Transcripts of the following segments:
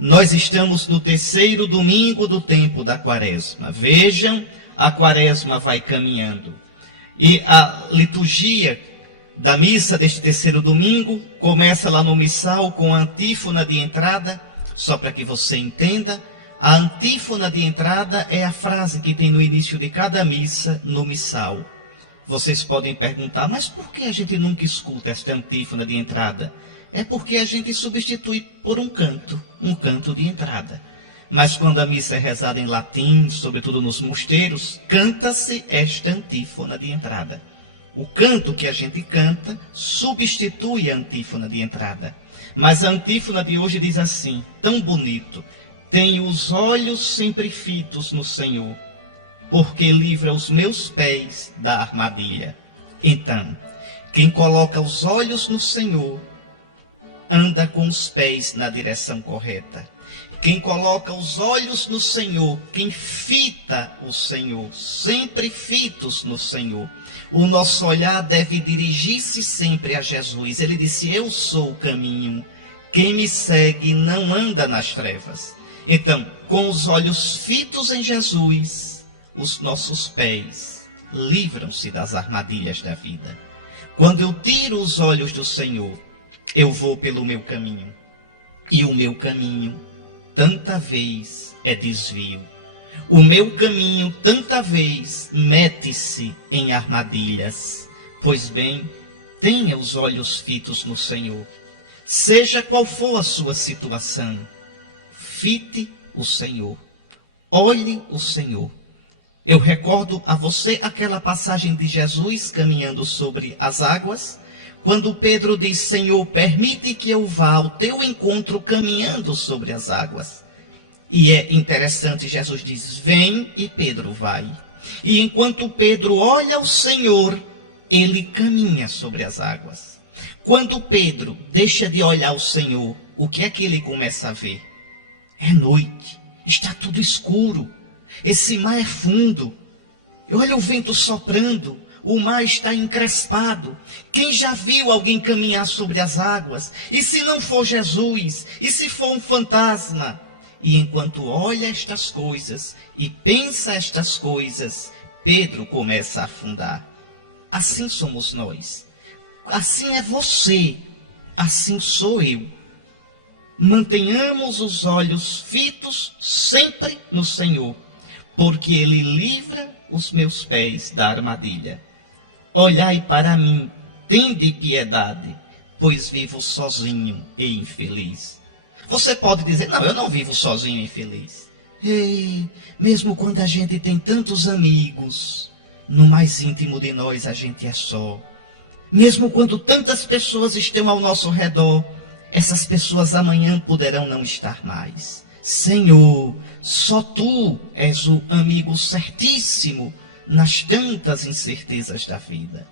Nós estamos no terceiro domingo do tempo da Quaresma. Vejam, a Quaresma vai caminhando. E a liturgia da missa deste terceiro domingo começa lá no missal com a antífona de entrada. Só para que você entenda, a antífona de entrada é a frase que tem no início de cada missa no missal. Vocês podem perguntar, mas por que a gente nunca escuta esta antífona de entrada? É porque a gente substitui por um canto de entrada. Mas quando a missa é rezada em latim, sobretudo nos mosteiros, canta-se esta antífona de entrada. O canto que a gente canta substitui a antífona de entrada. Mas a antífona de hoje diz assim, tão bonito: tenho os olhos sempre fitos no Senhor, porque livra os meus pés da armadilha. Então, quem coloca os olhos no Senhor, anda com os pés na direção correta. Quem coloca os olhos no Senhor, quem fita o Senhor, sempre fitos no Senhor. O nosso olhar deve dirigir-se sempre a Jesus. Ele disse, eu sou o caminho. Quem me segue não anda nas trevas. Então, com os olhos fitos em Jesus, os nossos pés livram-se das armadilhas da vida. Quando eu tiro os olhos do Senhor, eu vou pelo meu caminho. E o meu caminho, tanta vez, é desvio. O meu caminho, tanta vez, mete-se em armadilhas. Pois bem, tenha os olhos fitos no Senhor. Seja qual for a sua situação, fite o Senhor. Olhe o Senhor. Eu recordo a você aquela passagem de Jesus caminhando sobre as águas, quando Pedro diz, Senhor, permite que eu vá ao teu encontro caminhando sobre as águas. E é interessante, Jesus diz, vem, e Pedro vai. E enquanto Pedro olha ao Senhor, ele caminha sobre as águas. Quando Pedro deixa de olhar o Senhor, o que é que ele começa a ver? É noite, está tudo escuro, esse mar é fundo, olha o vento soprando, o mar está encrespado. Quem já viu alguém caminhar sobre as águas? E se não for Jesus? E se for um fantasma? E enquanto olha estas coisas e pensa estas coisas, Pedro começa a afundar. Assim somos nós. Assim é você. Assim sou eu. Mantenhamos os olhos fitos sempre no Senhor, porque Ele livra os meus pés da armadilha. Olhai para mim, tende piedade, pois vivo sozinho e infeliz. Você pode dizer, não, eu não vivo sozinho e infeliz. Ei, mesmo quando a gente tem tantos amigos, no mais íntimo de nós a gente é só. Mesmo quando tantas pessoas estão ao nosso redor, essas pessoas amanhã poderão não estar mais. Senhor, só Tu és o amigo certíssimo nas tantas incertezas da vida.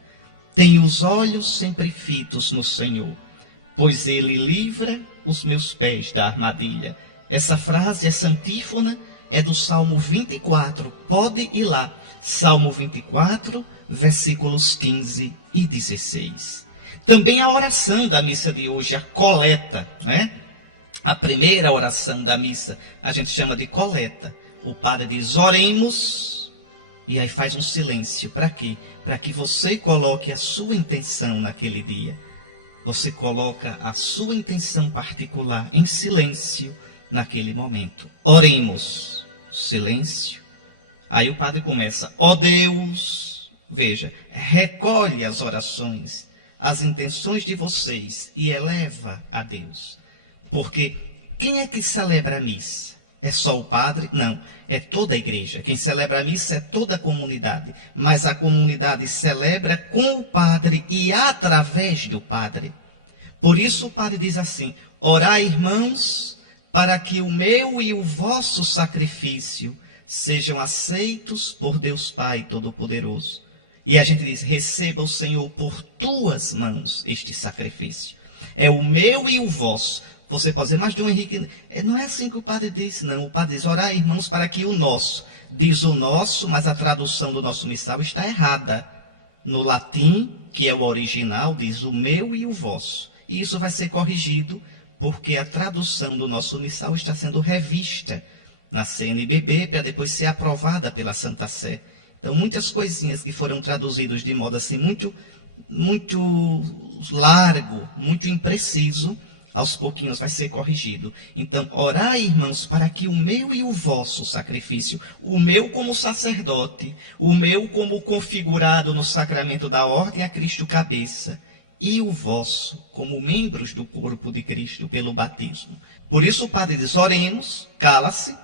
Tenho os olhos sempre fitos no Senhor, pois Ele livra os meus pés da armadilha. Essa frase, essa antífona, é do Salmo 24. Pode ir lá. Salmo 24, versículos 15 e 16. Também a oração da missa de hoje, a coleta, né? A primeira oração da missa, a gente chama de coleta. O padre diz, oremos, e aí faz um silêncio. Para quê? Para que você coloque a sua intenção naquele dia. Você coloca a sua intenção particular em silêncio naquele momento. Oremos. Silêncio. Aí o padre começa, ó Deus, veja, recolhe as orações, as intenções de vocês e eleva a Deus. Porque quem é que celebra a missa? É só o padre? Não, é toda a igreja. Quem celebra a missa é toda a comunidade. Mas a comunidade celebra com o padre e através do padre. Por isso o padre diz assim, orai, irmãos, para que o meu e o vosso sacrifício sejam aceitos por Deus Pai Todo-Poderoso. E a gente diz, receba o Senhor por tuas mãos este sacrifício. É o meu e o vosso. Você pode dizer, mas Dom Henrique, não é assim que o padre diz, não. O padre diz, orai, irmãos, para que o nosso. Diz o nosso, mas a tradução do nosso missal está errada. No latim, que é o original, diz o meu e o vosso. E isso vai ser corrigido porque a tradução do nosso missal está sendo revista na CNBB para depois ser aprovada pela Santa Sé. Então, muitas coisinhas que foram traduzidas de modo assim muito largo, muito impreciso, aos pouquinhos vai ser corrigido. Então, orai, irmãos, para que o meu e o vosso sacrifício, o meu como sacerdote, o meu como configurado no sacramento da ordem a Cristo cabeça, e o vosso como membros do corpo de Cristo pelo batismo. Por isso o padre diz, oremos, cala-se,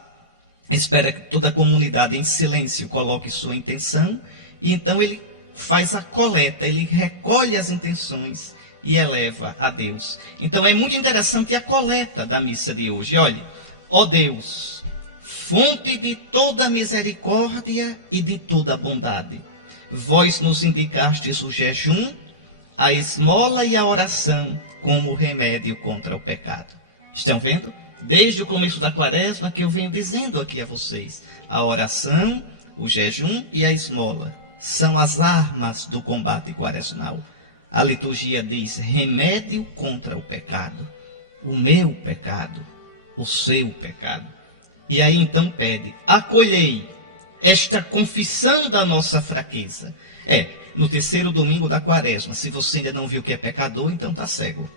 espera que toda a comunidade em silêncio coloque sua intenção, e então ele faz a coleta, ele recolhe as intenções e eleva a Deus. Então é muito interessante a coleta da missa de hoje. Olhe, ó Deus, fonte de toda misericórdia e de toda bondade, vós nos indicastes o jejum, a esmola e a oração como remédio contra o pecado. Estão vendo? Desde o começo da quaresma que eu venho dizendo aqui a vocês, a oração, o jejum e a esmola são as armas do combate quaresmal. A liturgia diz, remédio contra o pecado, o meu pecado, o seu pecado. E aí então pede, acolhei esta confissão da nossa fraqueza. No terceiro domingo da quaresma, se você ainda não viu que é pecador, então está cego.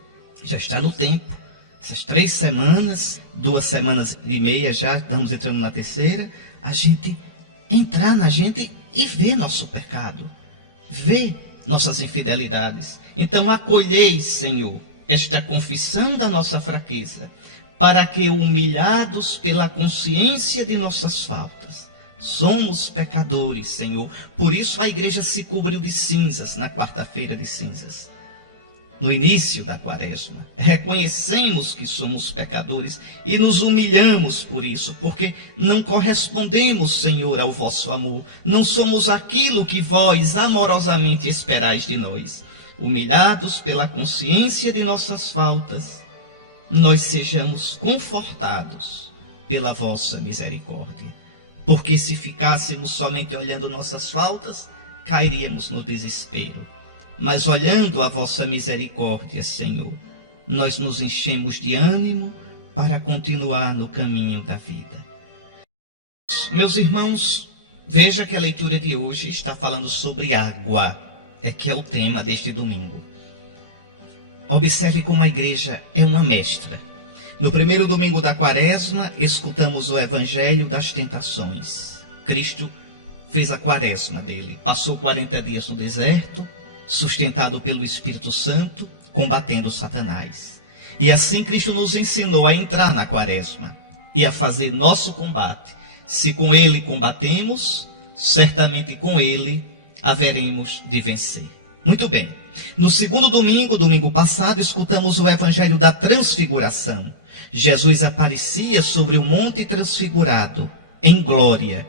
Já está no tempo. Essas 3 semanas, 2 semanas e meia já, estamos entrando na terceira, a gente entrar na gente e ver nosso pecado, ver nossas infidelidades. Então acolhei, Senhor, esta confissão da nossa fraqueza, para que, humilhados pela consciência de nossas faltas, somos pecadores, Senhor. Por isso a igreja se cobriu de cinzas na quarta-feira de cinzas. No início da quaresma, reconhecemos que somos pecadores e nos humilhamos por isso, porque não correspondemos, Senhor, ao vosso amor. Não somos aquilo que vós amorosamente esperais de nós. Humilhados pela consciência de nossas faltas, nós sejamos confortados pela vossa misericórdia. Porque se ficássemos somente olhando nossas faltas, cairíamos no desespero. Mas olhando a vossa misericórdia, Senhor, nós nos enchemos de ânimo para continuar no caminho da vida. Meus irmãos, veja que a leitura de hoje está falando sobre água, que é o tema deste domingo. Observe como a igreja é uma mestra. No primeiro domingo da quaresma, escutamos o evangelho das tentações. Cristo fez a quaresma dele, passou 40 dias no deserto, sustentado pelo Espírito Santo, combatendo Satanás. E assim Cristo nos ensinou a entrar na quaresma e a fazer nosso combate. Se com ele combatemos, certamente com ele haveremos de vencer. Muito bem. No segundo domingo, domingo passado, escutamos o evangelho da transfiguração. Jesus aparecia sobre o monte transfigurado, em glória,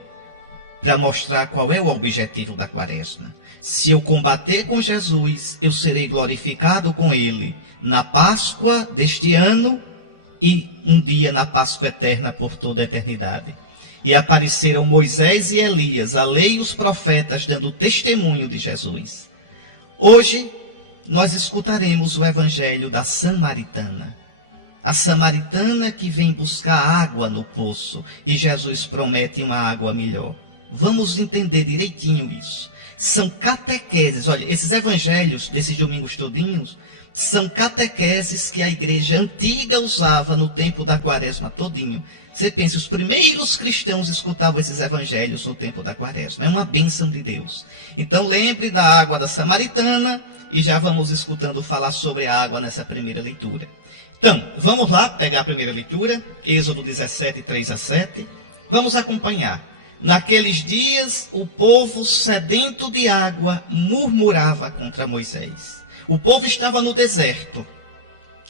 para mostrar qual é o objetivo da quaresma. Se eu combater com Jesus, eu serei glorificado com ele na Páscoa deste ano e um dia na Páscoa eterna por toda a eternidade. E apareceram Moisés e Elias, a lei e os profetas, dando testemunho de Jesus. Hoje, nós escutaremos o evangelho da samaritana. A samaritana que vem buscar água no poço e Jesus promete uma água melhor. Vamos entender direitinho isso. São catequeses, olha, esses evangelhos desses domingos todinhos, são catequeses que a igreja antiga usava no tempo da quaresma todinho. Você pensa, os primeiros cristãos escutavam esses evangelhos no tempo da quaresma. É uma bênção de Deus. Então lembre da água da samaritana e já vamos escutando falar sobre a água nessa primeira leitura. Então, vamos lá pegar a primeira leitura, Êxodo 17, 3 a 7. Vamos acompanhar. Naqueles dias, o povo sedento de água murmurava contra Moisés. O povo estava no deserto,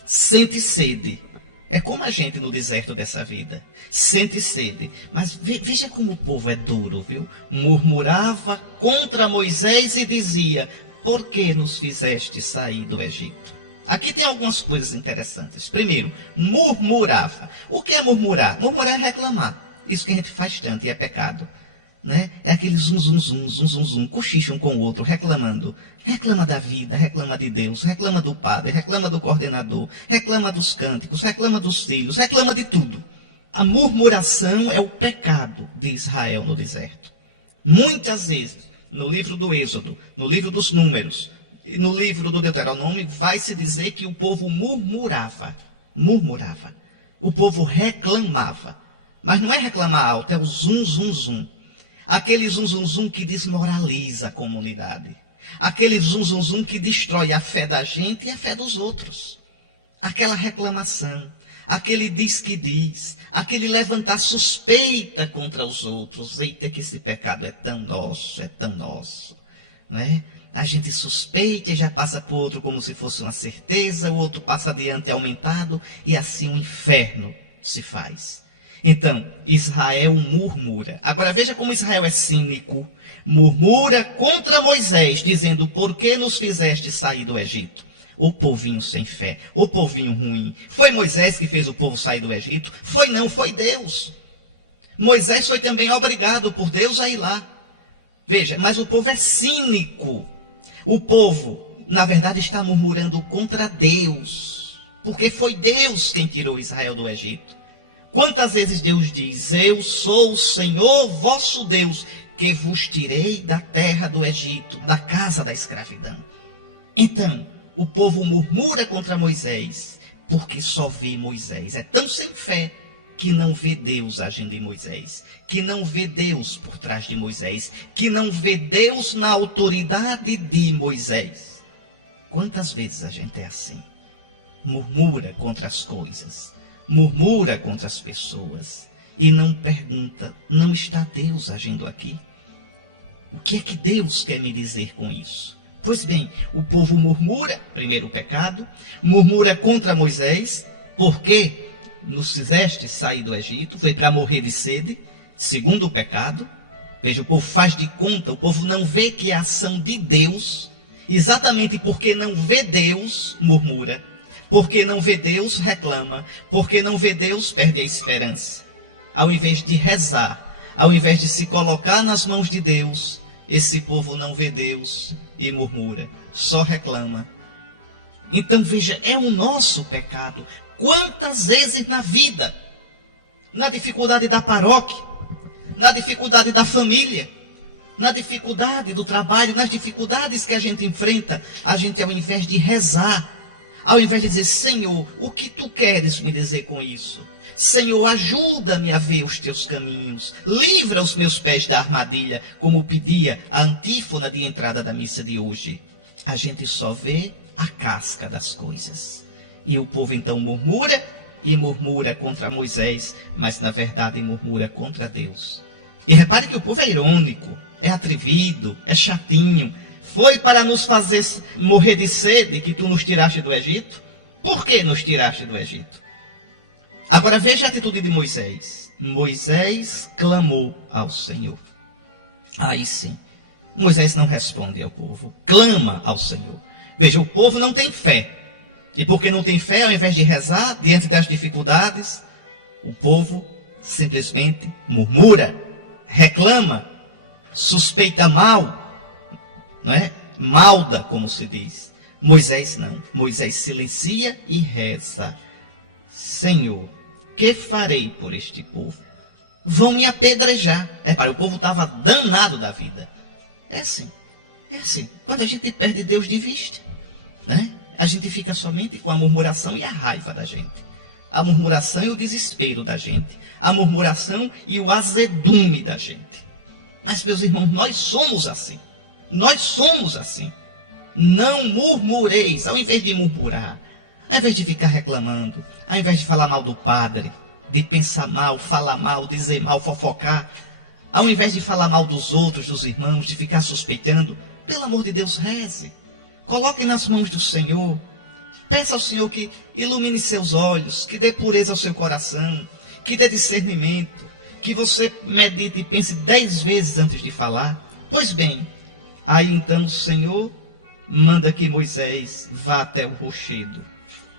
sente sede. É como a gente no deserto dessa vida, sente sede. Mas veja como o povo é duro, viu? Murmurava contra Moisés e dizia, por que nos fizeste sair do Egito? Aqui tem algumas coisas interessantes. Primeiro, murmurava. O que é murmurar? Murmurar é reclamar. Isso que a gente faz tanto e é pecado. né? É aquele zum, zum, zum, zum, zum, zum, cochicham com o outro, reclamando. Reclama da vida, reclama de Deus, reclama do padre, reclama do coordenador, reclama dos cânticos, reclama dos filhos, reclama de tudo. A murmuração é o pecado de Israel no deserto. Muitas vezes, no livro do Êxodo, no livro dos Números, e no livro do Deuteronômio, vai se dizer que o povo murmurava. Murmurava. O povo reclamava. Mas não é reclamar alto, é o zum, zum, zum. Aquele zum, zum, zum que desmoraliza a comunidade. Aquele zum, zum, zum que destrói a fé da gente e a fé dos outros. Aquela reclamação. Aquele diz que diz. Aquele levantar suspeita contra os outros. Eita, que esse pecado é tão nosso, não é? A gente suspeita e já passa por outro como se fosse uma certeza, o outro passa adiante aumentado, e assim o inferno se faz. Então, Israel murmura. Agora veja como Israel é cínico. Murmura contra Moisés, dizendo: por que nos fizeste sair do Egito? O povinho sem fé, o povinho ruim. Foi Moisés que fez o povo sair do Egito? Foi não, foi Deus. Moisés foi também obrigado por Deus a ir lá. Veja, mas o povo é cínico. O povo, na verdade, está murmurando contra Deus. Porque foi Deus quem tirou Israel do Egito. Quantas vezes Deus diz: eu sou o Senhor vosso Deus, que vos tirei da terra do Egito, da casa da escravidão. Então, o povo murmura contra Moisés, porque só vê Moisés. É tão sem fé que não vê Deus agindo em Moisés, que não vê Deus por trás de Moisés, que não vê Deus na autoridade de Moisés. Quantas vezes a gente é assim? Murmura contra as coisas, murmura contra as pessoas, e não pergunta: não está Deus agindo aqui? O que é que Deus quer me dizer com isso? Pois bem, o povo murmura, primeiro pecado, murmura contra Moisés, porque nos fizeste sair do Egito, foi para morrer de sede, segundo o pecado. Veja, o povo faz de conta, o povo não vê que é a ação de Deus, exatamente porque não vê Deus, murmura, porque não vê Deus, reclama, porque não vê Deus, perde a esperança. Ao invés de rezar, ao invés de se colocar nas mãos de Deus, esse povo não vê Deus e murmura, só reclama. Então veja, é o nosso pecado. Quantas vezes na vida, na dificuldade da paróquia, na dificuldade da família, na dificuldade do trabalho, nas dificuldades que a gente enfrenta, a gente, ao invés de rezar, ao invés de dizer: Senhor, o que tu queres me dizer com isso? Senhor, ajuda-me a ver os teus caminhos, livra os meus pés da armadilha, como pedia a antífona de entrada da missa de hoje. A gente só vê a casca das coisas. E o povo então murmura, e murmura contra Moisés, mas na verdade murmura contra Deus. E repare que o povo é irônico, é atrevido, é chatinho. Foi para nos fazer morrer de sede que tu nos tiraste do Egito? Por que nos tiraste do Egito? Agora veja a atitude de Moisés. Moisés clamou ao Senhor. Aí sim, Moisés não responde ao povo, clama ao Senhor. Veja, o povo não tem fé. E porque não tem fé, ao invés de rezar diante das dificuldades, o povo simplesmente murmura, reclama, suspeita mal, não é? Malda, como se diz. Moisés não. Moisés silencia e reza: Senhor, que farei por este povo? Vão me apedrejar. Para o povo estava danado da vida. É assim. Quando a gente perde Deus de vista, né? A gente fica somente com a murmuração e a raiva da gente. A murmuração e o desespero da gente. A murmuração e o azedume da gente. Mas, meus irmãos, nós somos assim. Nós somos assim. Não murmureis. Ao invés de murmurar, ao invés de ficar reclamando, ao invés de falar mal do padre, de pensar mal, falar mal, dizer mal, fofocar, ao invés de falar mal dos outros, dos irmãos, de ficar suspeitando, pelo amor de Deus, reze. Coloque nas mãos do Senhor. Peça ao Senhor que ilumine seus olhos, que dê pureza ao seu coração, que dê discernimento, que você medite e pense 10 vezes antes de falar. Pois bem, aí então o Senhor manda que Moisés vá até o rochedo.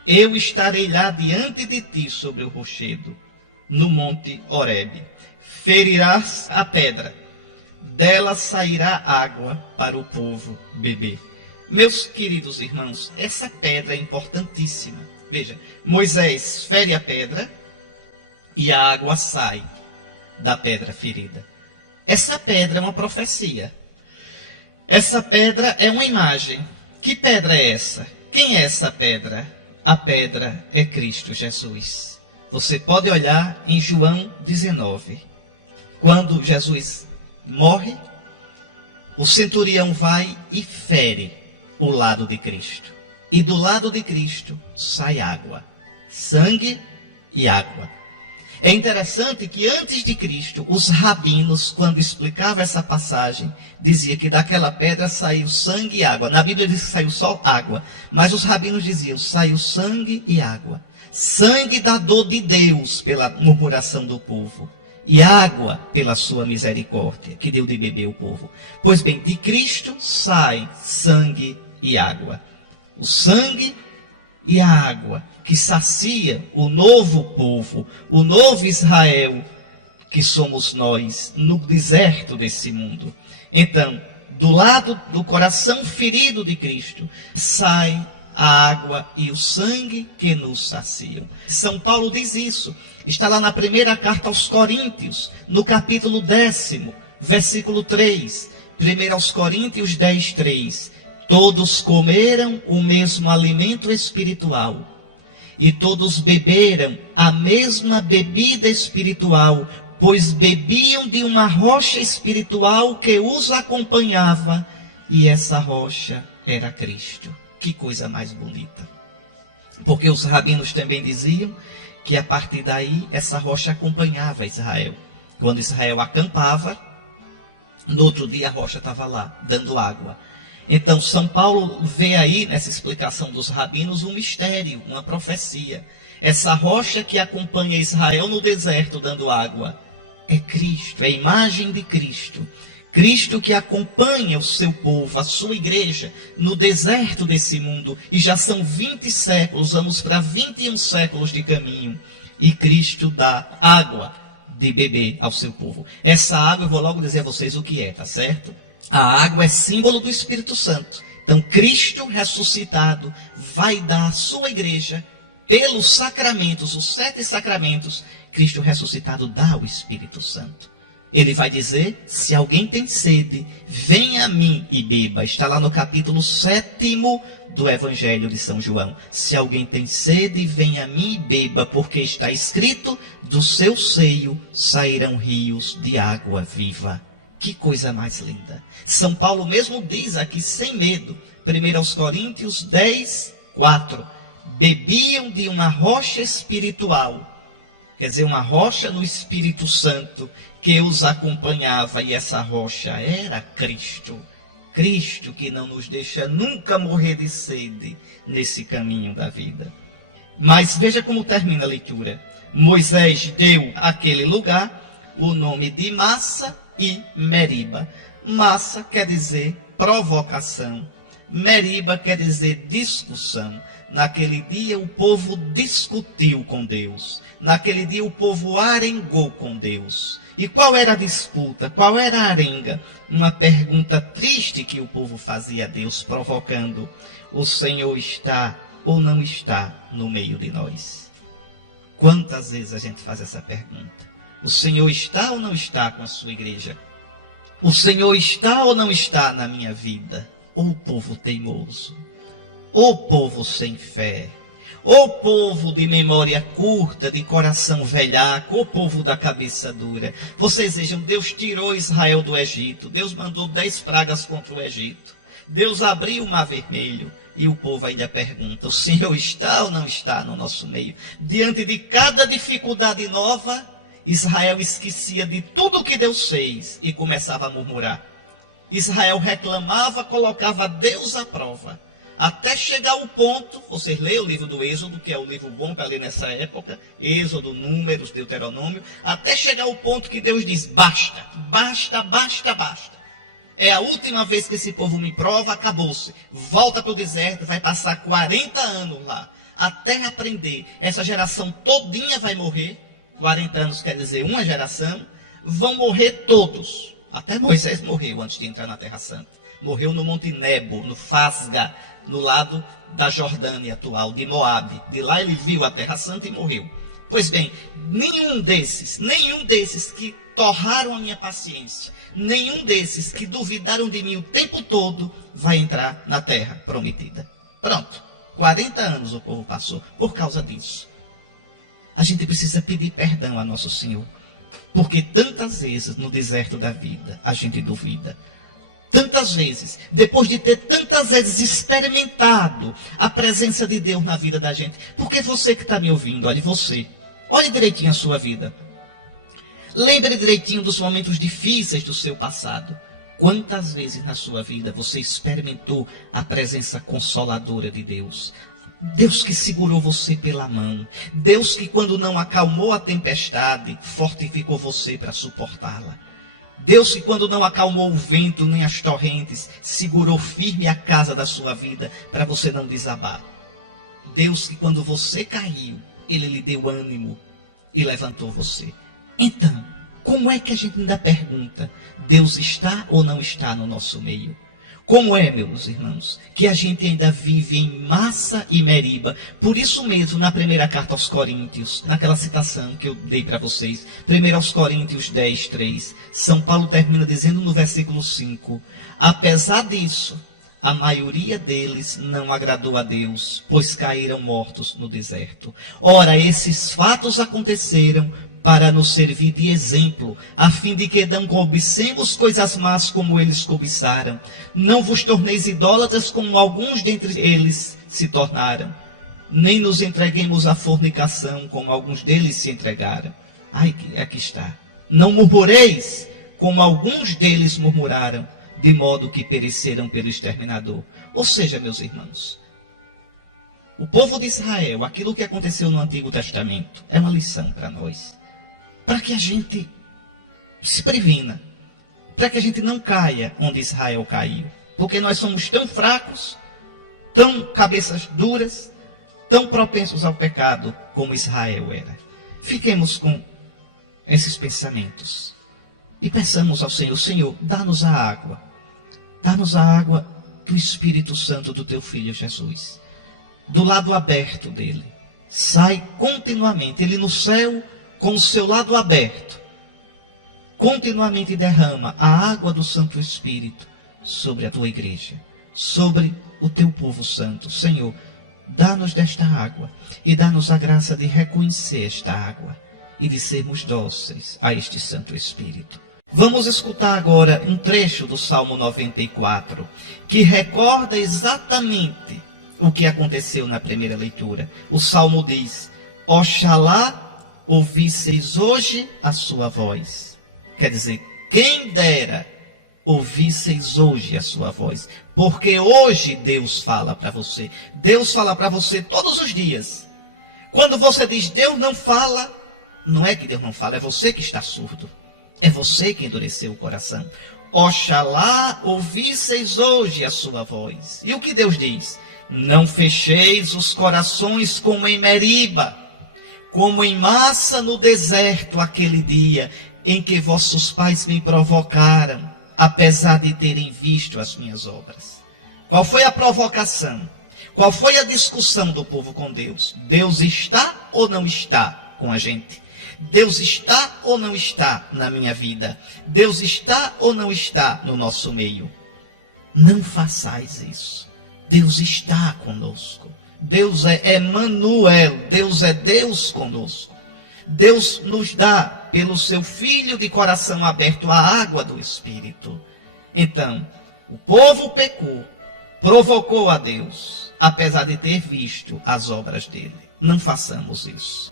Eu estarei lá diante de ti sobre o rochedo, no monte Horebe. Ferirás a pedra, dela sairá água para o povo beber. Meus queridos irmãos, essa pedra é importantíssima. Veja, Moisés fere a pedra e a água sai da pedra ferida. Essa pedra é uma profecia. Essa pedra é uma imagem. Que pedra é essa? Quem é essa pedra? A pedra é Cristo Jesus. Você pode olhar em João 19. Quando Jesus morre, o centurião vai e fere o lado de Cristo. E do lado de Cristo sai água, sangue e água. É interessante que antes de Cristo, os rabinos, quando explicavam essa passagem, diziam que daquela pedra saiu sangue e água. Na Bíblia diz que saiu só água, mas os rabinos diziam, saiu sangue e água. Sangue da dor de Deus pela murmuração do povo, e água pela sua misericórdia, que deu de beber o povo. Pois bem, de Cristo sai sangue e água. O sangue e a água que sacia o novo povo, o novo Israel, que somos nós, no deserto desse mundo. Então, do lado do coração ferido de Cristo, sai a água e o sangue que nos saciam. São Paulo diz isso. Está lá na primeira carta aos Coríntios, no capítulo 10, versículo 3. 1 aos Coríntios 10, 3. Todos comeram o mesmo alimento espiritual, e todos beberam a mesma bebida espiritual, pois bebiam de uma rocha espiritual que os acompanhava, e essa rocha era Cristo. Que coisa mais bonita. Porque os rabinos também diziam que a partir daí essa rocha acompanhava Israel. Quando Israel acampava, no outro dia a rocha estava lá, dando água. Então São Paulo vê aí nessa explicação dos rabinos um mistério, uma profecia. Essa rocha que acompanha Israel no deserto dando água é Cristo, é a imagem de Cristo. Cristo que acompanha o seu povo, a sua igreja, no deserto desse mundo. E já são 20 séculos, vamos para 21 séculos de caminho. E Cristo dá água de beber ao seu povo. Essa água, eu vou logo dizer a vocês o que é, tá certo? A água é símbolo do Espírito Santo. Então Cristo ressuscitado vai dar à sua igreja, pelos sacramentos, os 7 sacramentos, Cristo ressuscitado dá o Espírito Santo. Ele vai dizer, se alguém tem sede, venha a mim e beba. Está lá no capítulo 7 do Evangelho de São João. Se alguém tem sede, venha a mim e beba, porque está escrito, do seu seio sairão rios de água viva. Que coisa mais linda. São Paulo mesmo diz aqui, sem medo, 1 aos Coríntios 10, 4. Bebiam de uma rocha espiritual, quer dizer, uma rocha no Espírito Santo, que os acompanhava, e essa rocha era Cristo. Cristo que não nos deixa nunca morrer de sede nesse caminho da vida. Mas veja como termina a leitura. Moisés deu àquele lugar o nome de Massa e Meriba. Massa quer dizer provocação. Meriba quer dizer discussão. Naquele dia o povo discutiu com Deus. Naquele dia o povo arengou com Deus. E qual era a disputa? Qual era a arenga? Uma pergunta triste que o povo fazia a Deus, provocando: o Senhor está ou não está no meio de nós? Quantas vezes a gente faz essa pergunta? O Senhor está ou não está com a sua igreja? O Senhor está ou não está na minha vida? Ô povo teimoso, ô povo sem fé, ô povo de memória curta, de coração velhaco, ô povo da cabeça dura. Vocês vejam, Deus tirou Israel do Egito, Deus mandou 10 pragas contra o Egito, Deus abriu o mar vermelho, e o povo ainda pergunta: o Senhor está ou não está no nosso meio? Diante de cada dificuldade nova, Israel esquecia de tudo que Deus fez e começava a murmurar. Israel reclamava, colocava Deus à prova, até chegar ao ponto, vocês leem o livro do Êxodo, que é o livro bom para ler nessa época, Êxodo, Números, Deuteronômio, até chegar ao ponto que Deus diz: basta, basta, basta, basta. É a última vez que esse povo me prova, acabou-se. Volta para o deserto, vai passar 40 anos lá, até aprender. Essa geração todinha vai morrer, 40 anos quer dizer uma geração, vão morrer todos. Até Moisés morreu antes de entrar na Terra Santa. Morreu no Monte Nebo, no Fasga, no lado da Jordânia atual, de Moabe. De lá ele viu a Terra Santa e morreu. Pois bem, nenhum desses que torraram a minha paciência, nenhum desses que duvidaram de mim o tempo todo, vai entrar na Terra Prometida. Pronto, 40 anos o povo passou por causa disso. A gente precisa pedir perdão a nosso Senhor, porque tantas vezes no deserto da vida a gente duvida. Tantas vezes, depois de ter tantas vezes experimentado a presença de Deus na vida da gente. Porque você que está me ouvindo, olhe direitinho a sua vida. Lembre direitinho dos momentos difíceis do seu passado. Quantas vezes na sua vida você experimentou a presença consoladora de Deus? Deus que segurou você pela mão. Deus que, quando não acalmou a tempestade, fortificou você para suportá-la. Deus que, quando não acalmou o vento nem as torrentes, segurou firme a casa da sua vida para você não desabar. Deus que, quando você caiu, Ele lhe deu ânimo e levantou você. Então, como é que a gente ainda pergunta, Deus está ou não está no nosso meio? Como é, meus irmãos, que a gente ainda vive em Massa e Meriba? Por isso mesmo, na primeira carta aos Coríntios, naquela citação que eu dei para vocês, 1 aos Coríntios 10, 3, São Paulo termina dizendo no versículo 5, apesar disso, a maioria deles não agradou a Deus, pois caíram mortos no deserto. Ora, esses fatos aconteceram para nos servir de exemplo, a fim de que não cobicemos coisas más como eles cobiçaram. Não vos torneis idólatras como alguns dentre eles se tornaram. Nem nos entreguemos à fornicação como alguns deles se entregaram. Aqui está. Não murmureis como alguns deles murmuraram, de modo que pereceram pelo exterminador. Ou seja, meus irmãos, o povo de Israel, aquilo que aconteceu no Antigo Testamento, é uma lição para nós. Para que a gente se previna, para que a gente não caia onde Israel caiu. Porque nós somos tão fracos, tão cabeças duras, tão propensos ao pecado como Israel era. Fiquemos com esses pensamentos e peçamos ao Senhor, Senhor, dá-nos a água. Dá-nos a água do Espírito Santo do Teu Filho Jesus. Do lado aberto dele. Sai continuamente. Ele no céu, com o seu lado aberto, continuamente derrama a água do Santo Espírito sobre a tua igreja, sobre o teu povo santo. Senhor, dá-nos desta água e dá-nos a graça de reconhecer esta água e de sermos dóceis a este Santo Espírito. Vamos escutar agora um trecho do Salmo 94, que recorda exatamente o que aconteceu na primeira leitura. O Salmo diz, Oxalá ouvisseis hoje a sua voz. Quer dizer, quem dera ouvisseis hoje a sua voz. Porque hoje Deus fala para você. Deus fala para você todos os dias. Quando você diz Deus não fala, não é que Deus não fala, é você que está surdo. É você que endureceu o coração. Oxalá ouvisseis hoje a sua voz. E o que Deus diz? Não fecheis os corações como em Meriba, como em Massa no deserto, aquele dia em que vossos pais me provocaram, apesar de terem visto as minhas obras. Qual foi a provocação? Qual foi a discussão do povo com Deus? Deus está ou não está com a gente? Deus está ou não está na minha vida? Deus está ou não está no nosso meio? Não façais isso. Deus está conosco. Deus é Emanuel, Deus é Deus conosco. Deus nos dá, pelo seu Filho de coração aberto, a água do Espírito. Então, o povo pecou, provocou a Deus, apesar de ter visto as obras dele. Não façamos isso.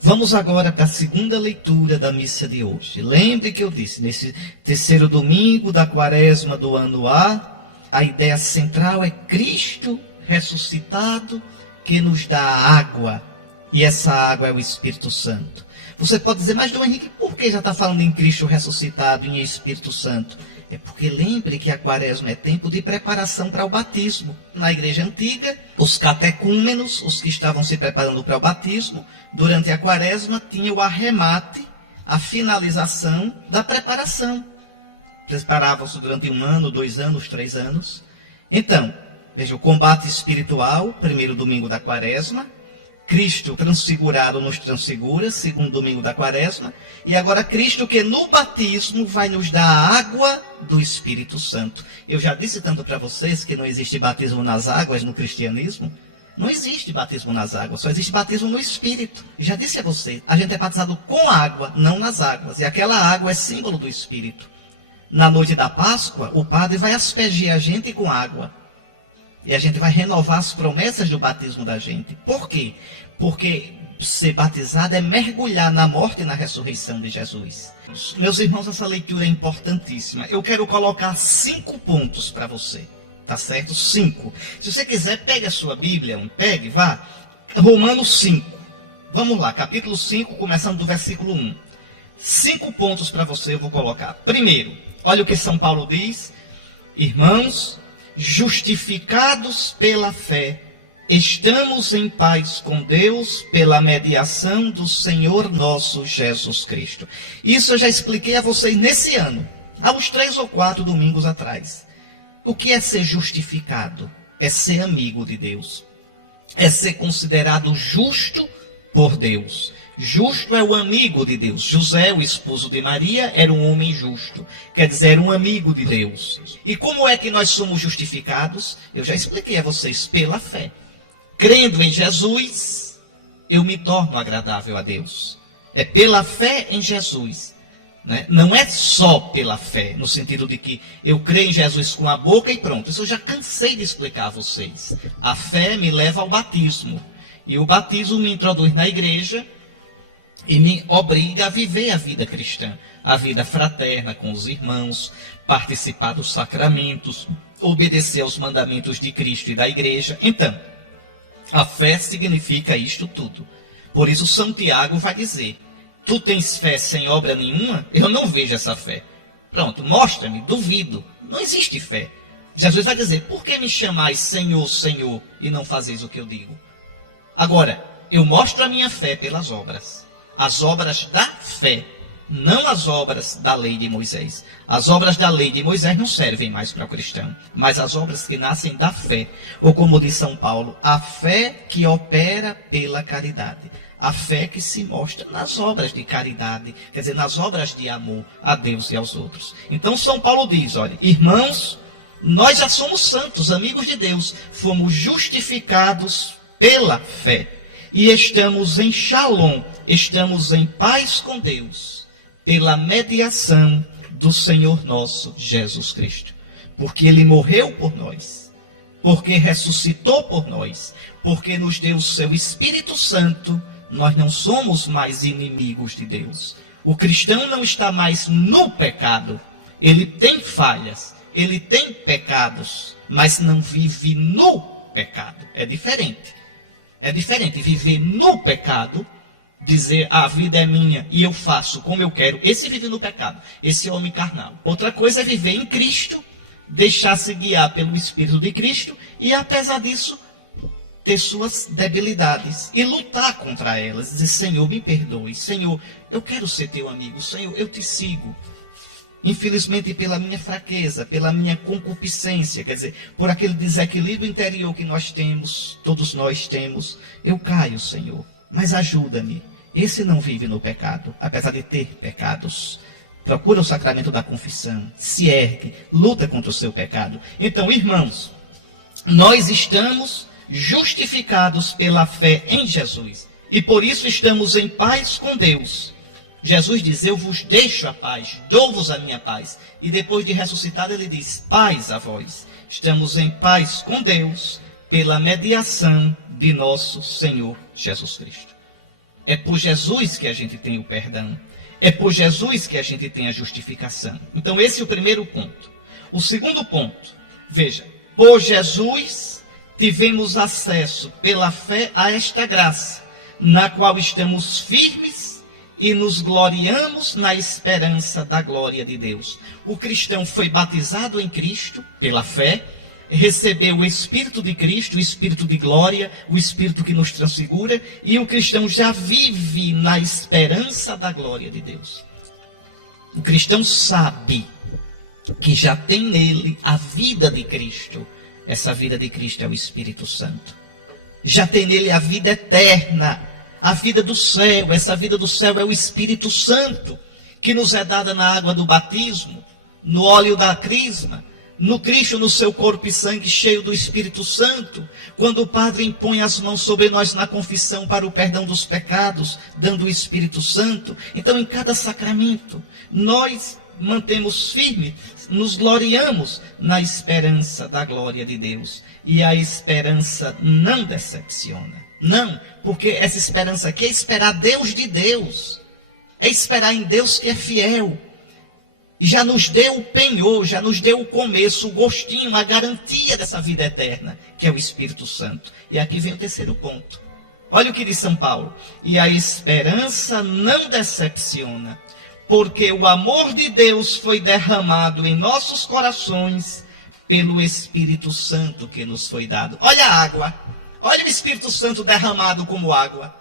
Vamos agora para a segunda leitura da missa de hoje. Lembre que eu disse, nesse terceiro domingo da quaresma do ano A ideia central é Cristo ressuscitado, que nos dá água, e essa água é o Espírito Santo. Você pode dizer, mas Dom Henrique, por que já está falando em Cristo ressuscitado e em Espírito Santo? É porque lembre que a quaresma é tempo de preparação para o batismo. Na igreja antiga, os catecúmenos, os que estavam se preparando para o batismo, durante a quaresma, tinham o arremate a finalização da preparação. Preparavam-se durante 1 ano, 2 anos, 3 anos. Então, veja, o combate espiritual, primeiro domingo da quaresma. Cristo transfigurado nos transfigura, segundo domingo da quaresma. E agora Cristo que no batismo vai nos dar a água do Espírito Santo. Eu já disse tanto para vocês que não existe batismo nas águas no cristianismo. Não existe batismo nas águas, só existe batismo no Espírito. Já disse a você, a gente é batizado com água, não nas águas. E aquela água é símbolo do Espírito. Na noite da Páscoa, o padre vai aspergir a gente com água. E a gente vai renovar as promessas do batismo da gente. Por quê? Porque ser batizado é mergulhar na morte e na ressurreição de Jesus. Meus irmãos, essa leitura é importantíssima. Eu quero colocar 5 pontos para você. Tá certo? 5. Se você quiser, pegue a sua Bíblia, vá. Romanos 5. Vamos lá, capítulo 5, começando do versículo 1. 5 pontos para você eu vou colocar. Primeiro, olha o que São Paulo diz. Irmãos, justificados pela fé, estamos em paz com Deus pela mediação do Senhor nosso Jesus Cristo. Isso eu já expliquei a vocês nesse ano, há uns 3 ou 4 domingos atrás. O que é ser justificado? É ser amigo de Deus. É ser considerado justo por Deus. Justo é o amigo de Deus. José, o esposo de Maria, era um homem justo. Quer dizer, era um amigo de Deus. E como é que nós somos justificados? Eu já expliquei a vocês, pela fé. Crendo em Jesus, eu me torno agradável a Deus. É pela fé em Jesus. Né? Não é só pela fé, no sentido de que eu creio em Jesus com a boca e pronto. Isso eu já cansei de explicar a vocês. A fé me leva ao batismo. E o batismo me introduz na igreja e me obriga a viver a vida cristã, a vida fraterna com os irmãos, participar dos sacramentos, obedecer aos mandamentos de Cristo e da igreja. Então, a fé significa isto tudo. Por isso São Tiago vai dizer, tu tens fé sem obra nenhuma? Eu não vejo essa fé. Pronto, mostra-me, duvido. Não existe fé. Jesus vai dizer, por que me chamais Senhor, Senhor, e não fazeis o que eu digo? Agora, eu mostro a minha fé pelas obras. As obras da fé, não as obras da lei de Moisés. As obras da lei de Moisés não servem mais para o cristão, mas as obras que nascem da fé, ou como diz São Paulo, a fé que opera pela caridade. A fé que se mostra nas obras de caridade, quer dizer, nas obras de amor a Deus e aos outros. Então São Paulo diz, olha, irmãos, nós já somos santos, amigos de Deus, fomos justificados pela fé. E estamos em Shalom, estamos em paz com Deus, pela mediação do Senhor nosso Jesus Cristo. Porque Ele morreu por nós, porque ressuscitou por nós, porque nos deu o seu Espírito Santo, nós não somos mais inimigos de Deus. O cristão não está mais no pecado, ele tem falhas, ele tem pecados, mas não vive no pecado. É diferente. É diferente viver no pecado, dizer a vida é minha e eu faço como eu quero. Esse vive no pecado, esse é homem carnal. Outra coisa é viver em Cristo, deixar-se guiar pelo Espírito de Cristo e apesar disso, ter suas debilidades e lutar contra elas. Dizer, Senhor, me perdoe. Senhor, eu quero ser teu amigo. Senhor, eu te sigo. Infelizmente, pela minha fraqueza, pela minha concupiscência, quer dizer, por aquele desequilíbrio interior que nós temos, todos nós temos, eu caio, Senhor, mas ajuda-me. Esse não vive no pecado, apesar de ter pecados. Procura o sacramento da confissão, se ergue, luta contra o seu pecado. Então, irmãos, nós estamos justificados pela fé em Jesus, e por isso estamos em paz com Deus. Jesus diz, eu vos deixo a paz, dou-vos a minha paz. E depois de ressuscitado ele diz, paz a vós. Estamos em paz com Deus pela mediação de nosso Senhor Jesus Cristo. É por Jesus que a gente tem o perdão. É por Jesus que a gente tem a justificação. Então esse é o primeiro ponto. O segundo ponto, veja, por Jesus tivemos acesso pela fé a esta graça, na qual estamos firmes e nos gloriamos na esperança da glória de Deus. O cristão foi batizado em Cristo, pela fé, receber o Espírito de Cristo, o Espírito de glória, o Espírito que nos transfigura, e o cristão já vive na esperança da glória de Deus. O cristão sabe que já tem nele a vida de Cristo. Essa vida de Cristo é o Espírito Santo. Já tem nele a vida eterna, a vida do céu. Essa vida do céu é o Espírito Santo, que nos é dada na água do batismo, no óleo da crisma, no Cristo, no seu corpo e sangue cheio do Espírito Santo, quando o Padre impõe as mãos sobre nós na confissão para o perdão dos pecados, dando o Espírito Santo. Então, em cada sacramento, nós mantemos firme, nos gloriamos na esperança da glória de Deus. E a esperança não decepciona. Não, porque essa esperança aqui é esperar Deus de Deus. É esperar em Deus que é fiel. Já nos deu o penhor, já nos deu o começo, o gostinho, a garantia dessa vida eterna, que é o Espírito Santo. E aqui vem o terceiro ponto. Olha o que diz São Paulo. E a esperança não decepciona, porque o amor de Deus foi derramado em nossos corações pelo Espírito Santo que nos foi dado. Olha a água. Olha o Espírito Santo derramado como água.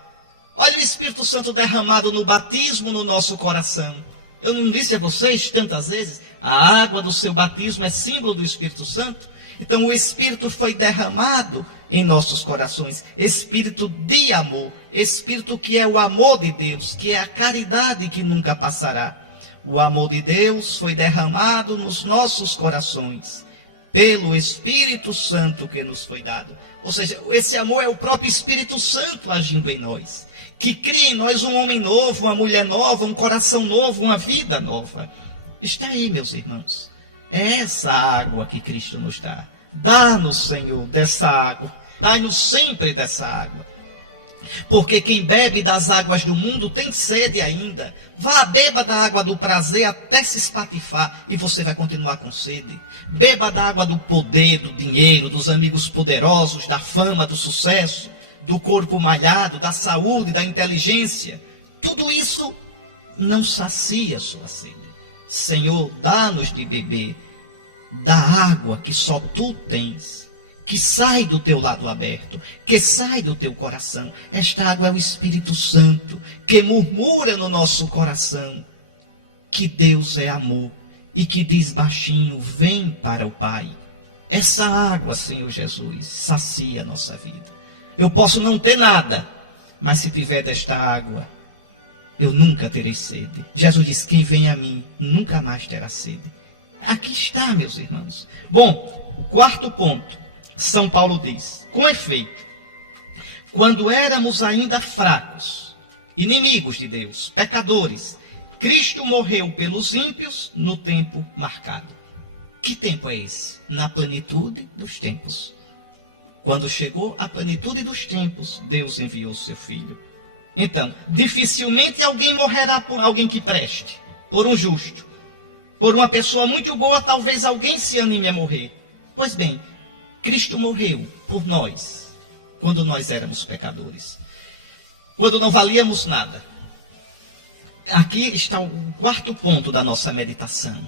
Olha o Espírito Santo derramado no batismo no nosso coração. Eu não disse a vocês tantas vezes, a água do seu batismo é símbolo do Espírito Santo? Então o Espírito foi derramado em nossos corações. Espírito de amor. Espírito que é o amor de Deus, que é a caridade que nunca passará. O amor de Deus foi derramado nos nossos corações, pelo Espírito Santo que nos foi dado. Ou seja, esse amor é o próprio Espírito Santo agindo em nós, que cria em nós um homem novo, uma mulher nova, um coração novo, uma vida nova. Está aí, meus irmãos. É essa água que Cristo nos dá. Dá-nos, Senhor, dessa água. Dá-nos sempre dessa água. Porque quem bebe das águas do mundo tem sede ainda. Vá, beba da água do prazer até se espatifar e você vai continuar com sede. Beba da água do poder, do dinheiro, dos amigos poderosos, da fama, do sucesso, do corpo malhado, da saúde, da inteligência. Tudo isso não sacia sua sede. Senhor, dá-nos de beber da água que só tu tens, que sai do teu lado aberto, que sai do teu coração. Esta água é o Espírito Santo, que murmura no nosso coração que Deus é amor e que diz baixinho, vem para o Pai. Essa água, Senhor Jesus, sacia a nossa vida. Eu posso não ter nada, mas se tiver desta água, eu nunca terei sede. Jesus diz, quem vem a mim, nunca mais terá sede. Aqui está, meus irmãos. Bom, quarto ponto. São Paulo diz, com efeito, quando éramos ainda fracos, inimigos de Deus, pecadores, Cristo morreu pelos ímpios no tempo marcado. Que tempo é esse? Na plenitude dos tempos. Quando chegou a plenitude dos tempos, Deus enviou o seu Filho. Então, dificilmente alguém morrerá por alguém que preste, por um justo. Por uma pessoa muito boa, talvez alguém se anime a morrer. Pois bem, Cristo morreu por nós, quando nós éramos pecadores, quando não valíamos nada. Aqui está o quarto ponto da nossa meditação.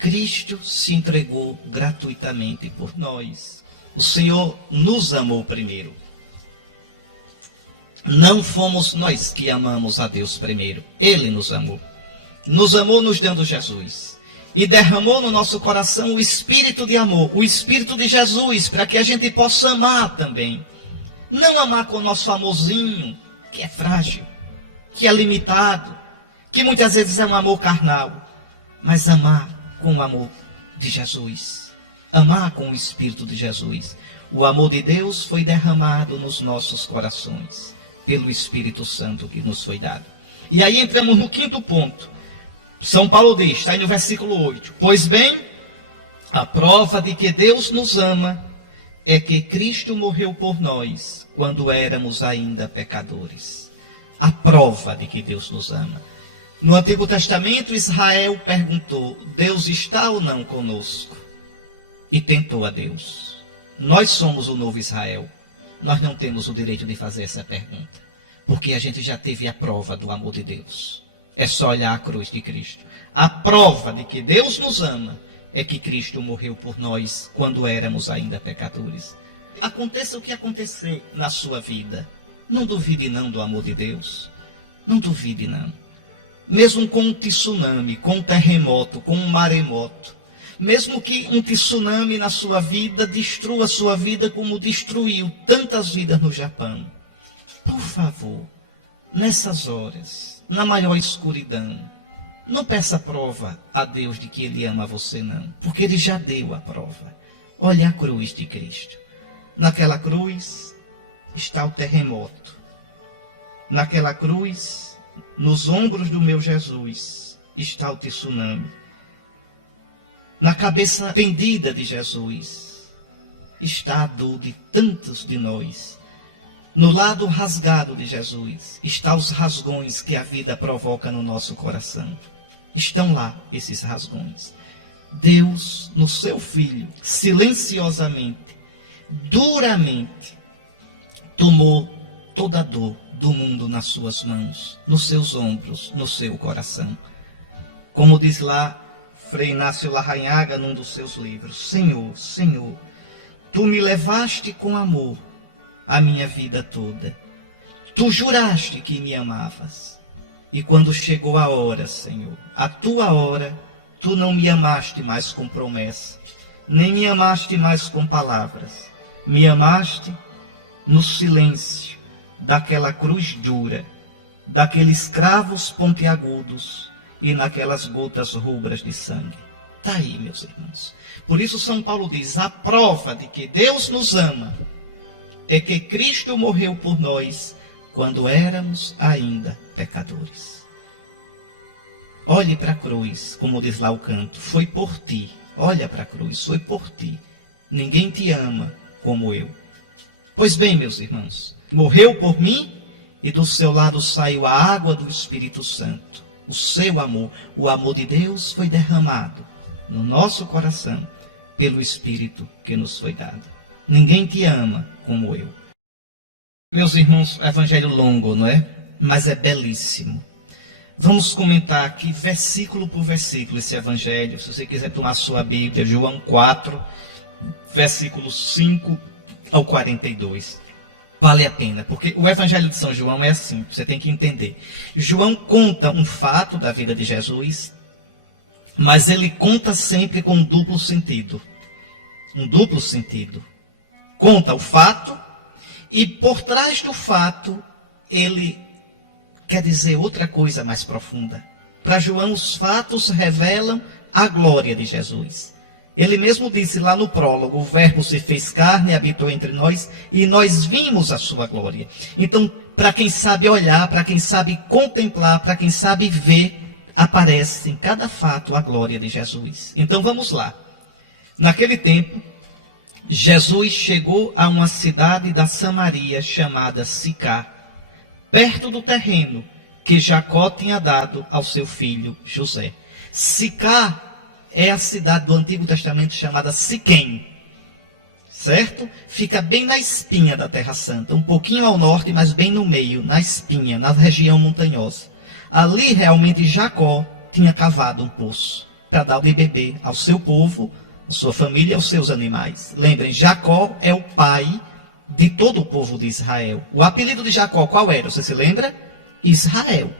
Cristo se entregou gratuitamente por nós. O Senhor nos amou primeiro. Não fomos nós que amamos a Deus primeiro. Ele nos amou. Nos amou nos dando Jesus. E derramou no nosso coração o Espírito de amor, o Espírito de Jesus, para que a gente possa amar também. Não amar com o nosso amorzinho, que é frágil, que é limitado, que muitas vezes é um amor carnal, mas amar com o amor de Jesus. Amar com o Espírito de Jesus. O amor de Deus foi derramado nos nossos corações, pelo Espírito Santo que nos foi dado. E aí entramos no quinto ponto. São Paulo diz, está aí no versículo 8. Pois bem, a prova de que Deus nos ama é que Cristo morreu por nós quando éramos ainda pecadores. A prova de que Deus nos ama. No Antigo Testamento, Israel perguntou, Deus está ou não conosco? E tentou a Deus. Nós somos o novo Israel. Nós não temos o direito de fazer essa pergunta, porque a gente já teve a prova do amor de Deus. É só olhar a cruz de Cristo. A prova de que Deus nos ama é que Cristo morreu por nós quando éramos ainda pecadores. Aconteça o que acontecer na sua vida, não duvide não do amor de Deus. Não duvide não. Mesmo com um tsunami, com um terremoto, com um maremoto, mesmo que um tsunami na sua vida destrua a sua vida como destruiu tantas vidas no Japão, por favor, nessas horas, na maior escuridão, não peça prova a Deus de que Ele ama você não, porque Ele já deu a prova. Olha a cruz de Cristo. Naquela cruz está o terremoto. Naquela cruz, nos ombros do meu Jesus, está o tsunami. Na cabeça pendida de Jesus, está a dor de tantos de nós. No lado rasgado de Jesus, estão os rasgões que a vida provoca no nosso coração. Estão lá esses rasgões. Deus, no seu Filho, silenciosamente, duramente, tomou toda a dor do mundo nas suas mãos, nos seus ombros, no seu coração. Como diz lá Frei Inácio Larrañaga num dos seus livros: Senhor, Senhor, Tu me levaste com amor a minha vida toda. Tu juraste que me amavas. E quando chegou a hora, Senhor, a Tua hora, Tu não me amaste mais com promessa, nem me amaste mais com palavras. Me amaste no silêncio daquela cruz dura, daqueles cravos pontiagudos e naquelas gotas rubras de sangue. Está aí, meus irmãos. Por isso São Paulo diz: a prova de que Deus nos ama é que Cristo morreu por nós quando éramos ainda pecadores. Olhe para a cruz, como diz lá o canto, foi por ti. Olha para a cruz, foi por ti. Ninguém te ama como eu. Pois bem, meus irmãos, morreu por mim e do seu lado saiu a água do Espírito Santo. O seu amor, o amor de Deus foi derramado no nosso coração pelo Espírito que nos foi dado. Ninguém te ama como eu. Meus irmãos, evangelho longo, não é? Mas é belíssimo. Vamos comentar aqui versículo por versículo esse evangelho. Se você quiser tomar sua Bíblia, João 4, versículos 5 ao 42. Vale a pena, porque o evangelho de São João é assim, você tem que entender. João conta um fato da vida de Jesus, mas ele conta sempre com um duplo sentido. Um duplo sentido. Conta o fato e por trás do fato ele quer dizer outra coisa mais profunda. Para João, os fatos revelam a glória de Jesus. Ele mesmo disse lá no prólogo: o verbo se fez carne e habitou entre nós, e nós vimos a sua glória. Então, para quem sabe olhar, para quem sabe contemplar, para quem sabe ver, aparece em cada fato a glória de Jesus. Então vamos lá. Naquele tempo, Jesus chegou a uma cidade da Samaria chamada Sicá, perto do terreno que Jacó tinha dado ao seu filho José. Sicá é a cidade do Antigo Testamento chamada Siquém, certo? Fica bem na espinha da Terra Santa, um pouquinho ao norte, mas bem no meio, na espinha, na região montanhosa. Ali realmente Jacó tinha cavado um poço para dar de beber ao seu povo, à sua família, aos seus animais. Lembrem, Jacó é o pai de todo o povo de Israel. O apelido de Jacó qual era? Você se lembra? Israel.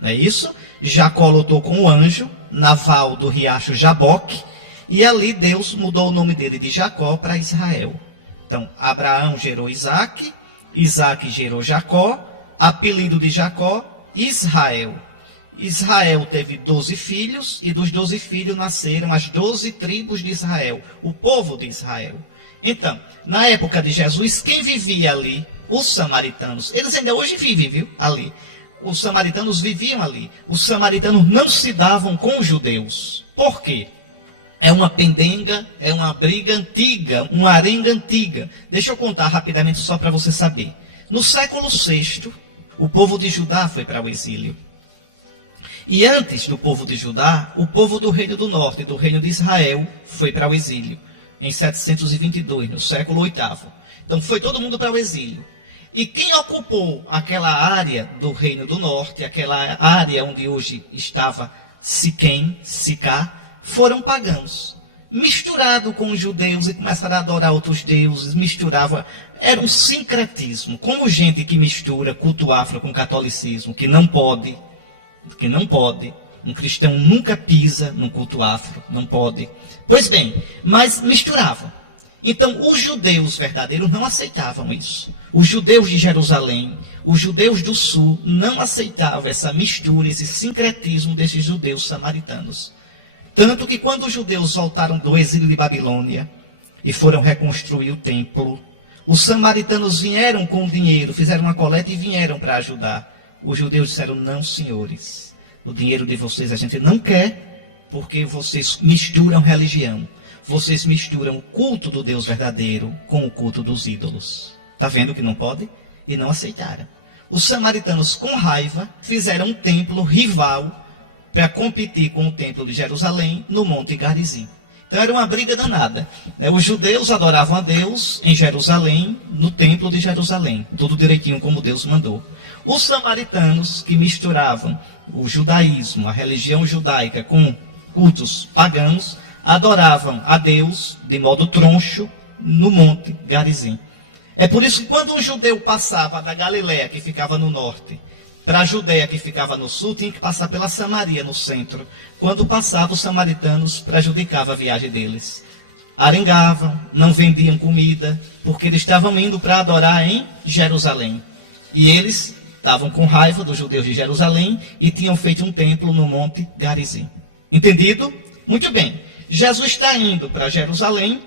Não é isso? Jacó lutou com o anjo na val do riacho Jaboque, e ali Deus mudou o nome dele de Jacó para Israel. Então, Abraão gerou Isaac, Isaac gerou Jacó, apelido de Jacó, Israel. Israel teve 12 filhos, e dos 12 filhos nasceram as 12 tribos de Israel, o povo de Israel. Então, na época de Jesus, quem vivia ali? Os samaritanos. Eles ainda hoje vivem, viu? Ali. Os samaritanos viviam ali. Os samaritanos não se davam com os judeus. Por quê? É uma pendenga, é uma briga antiga, uma arenga antiga. Deixa eu contar rapidamente só para você saber. No século VI, o povo de Judá foi para o exílio. E antes do povo de Judá, o povo do Reino do Norte, do Reino de Israel, foi para o exílio. Em 722, no século VIII. Então foi todo mundo para o exílio. E quem ocupou aquela área do Reino do Norte, aquela área onde hoje estava Siquém, Sicá, foram pagãos. misturado com os judeus e começaram a adorar outros deuses, misturava, era um sincretismo, como gente que mistura culto afro com catolicismo, que não pode, um cristão nunca pisa no culto afro, não pode. Pois bem, mas misturavam. Então, os judeus verdadeiros não aceitavam isso. Os judeus de Jerusalém, os judeus do sul, não aceitavam essa mistura, esse sincretismo desses judeus samaritanos. Tanto que quando os judeus voltaram do exílio de Babilônia e foram reconstruir o templo, os samaritanos vieram com dinheiro, fizeram uma coleta e vieram para ajudar. Os judeus disseram, não, senhores, o dinheiro de vocês a gente não quer, porque vocês misturam religião. Vocês misturam o culto do Deus verdadeiro com o culto dos ídolos. Está vendo que não pode? E não aceitaram. Os samaritanos, com raiva, fizeram um templo rival para competir com o templo de Jerusalém no Monte Garizim. Então era uma briga danada. Os judeus adoravam a Deus em Jerusalém, no templo de Jerusalém. Tudo direitinho como Deus mandou. Os samaritanos, que misturavam o judaísmo, a religião judaica, com cultos pagãos, adoravam a Deus de modo troncho no Monte Garizim. É por isso que quando um judeu passava da Galiléia, que ficava no norte, para a Judéia, que ficava no sul, tinha que passar pela Samaria, no centro. Quando passava, os samaritanos prejudicavam a viagem deles. Arengavam, não vendiam comida, porque eles estavam indo para adorar em Jerusalém. E eles estavam com raiva dos judeus de Jerusalém e tinham feito um templo no Monte Garizim. Entendido? Muito bem. Jesus está indo para Jerusalém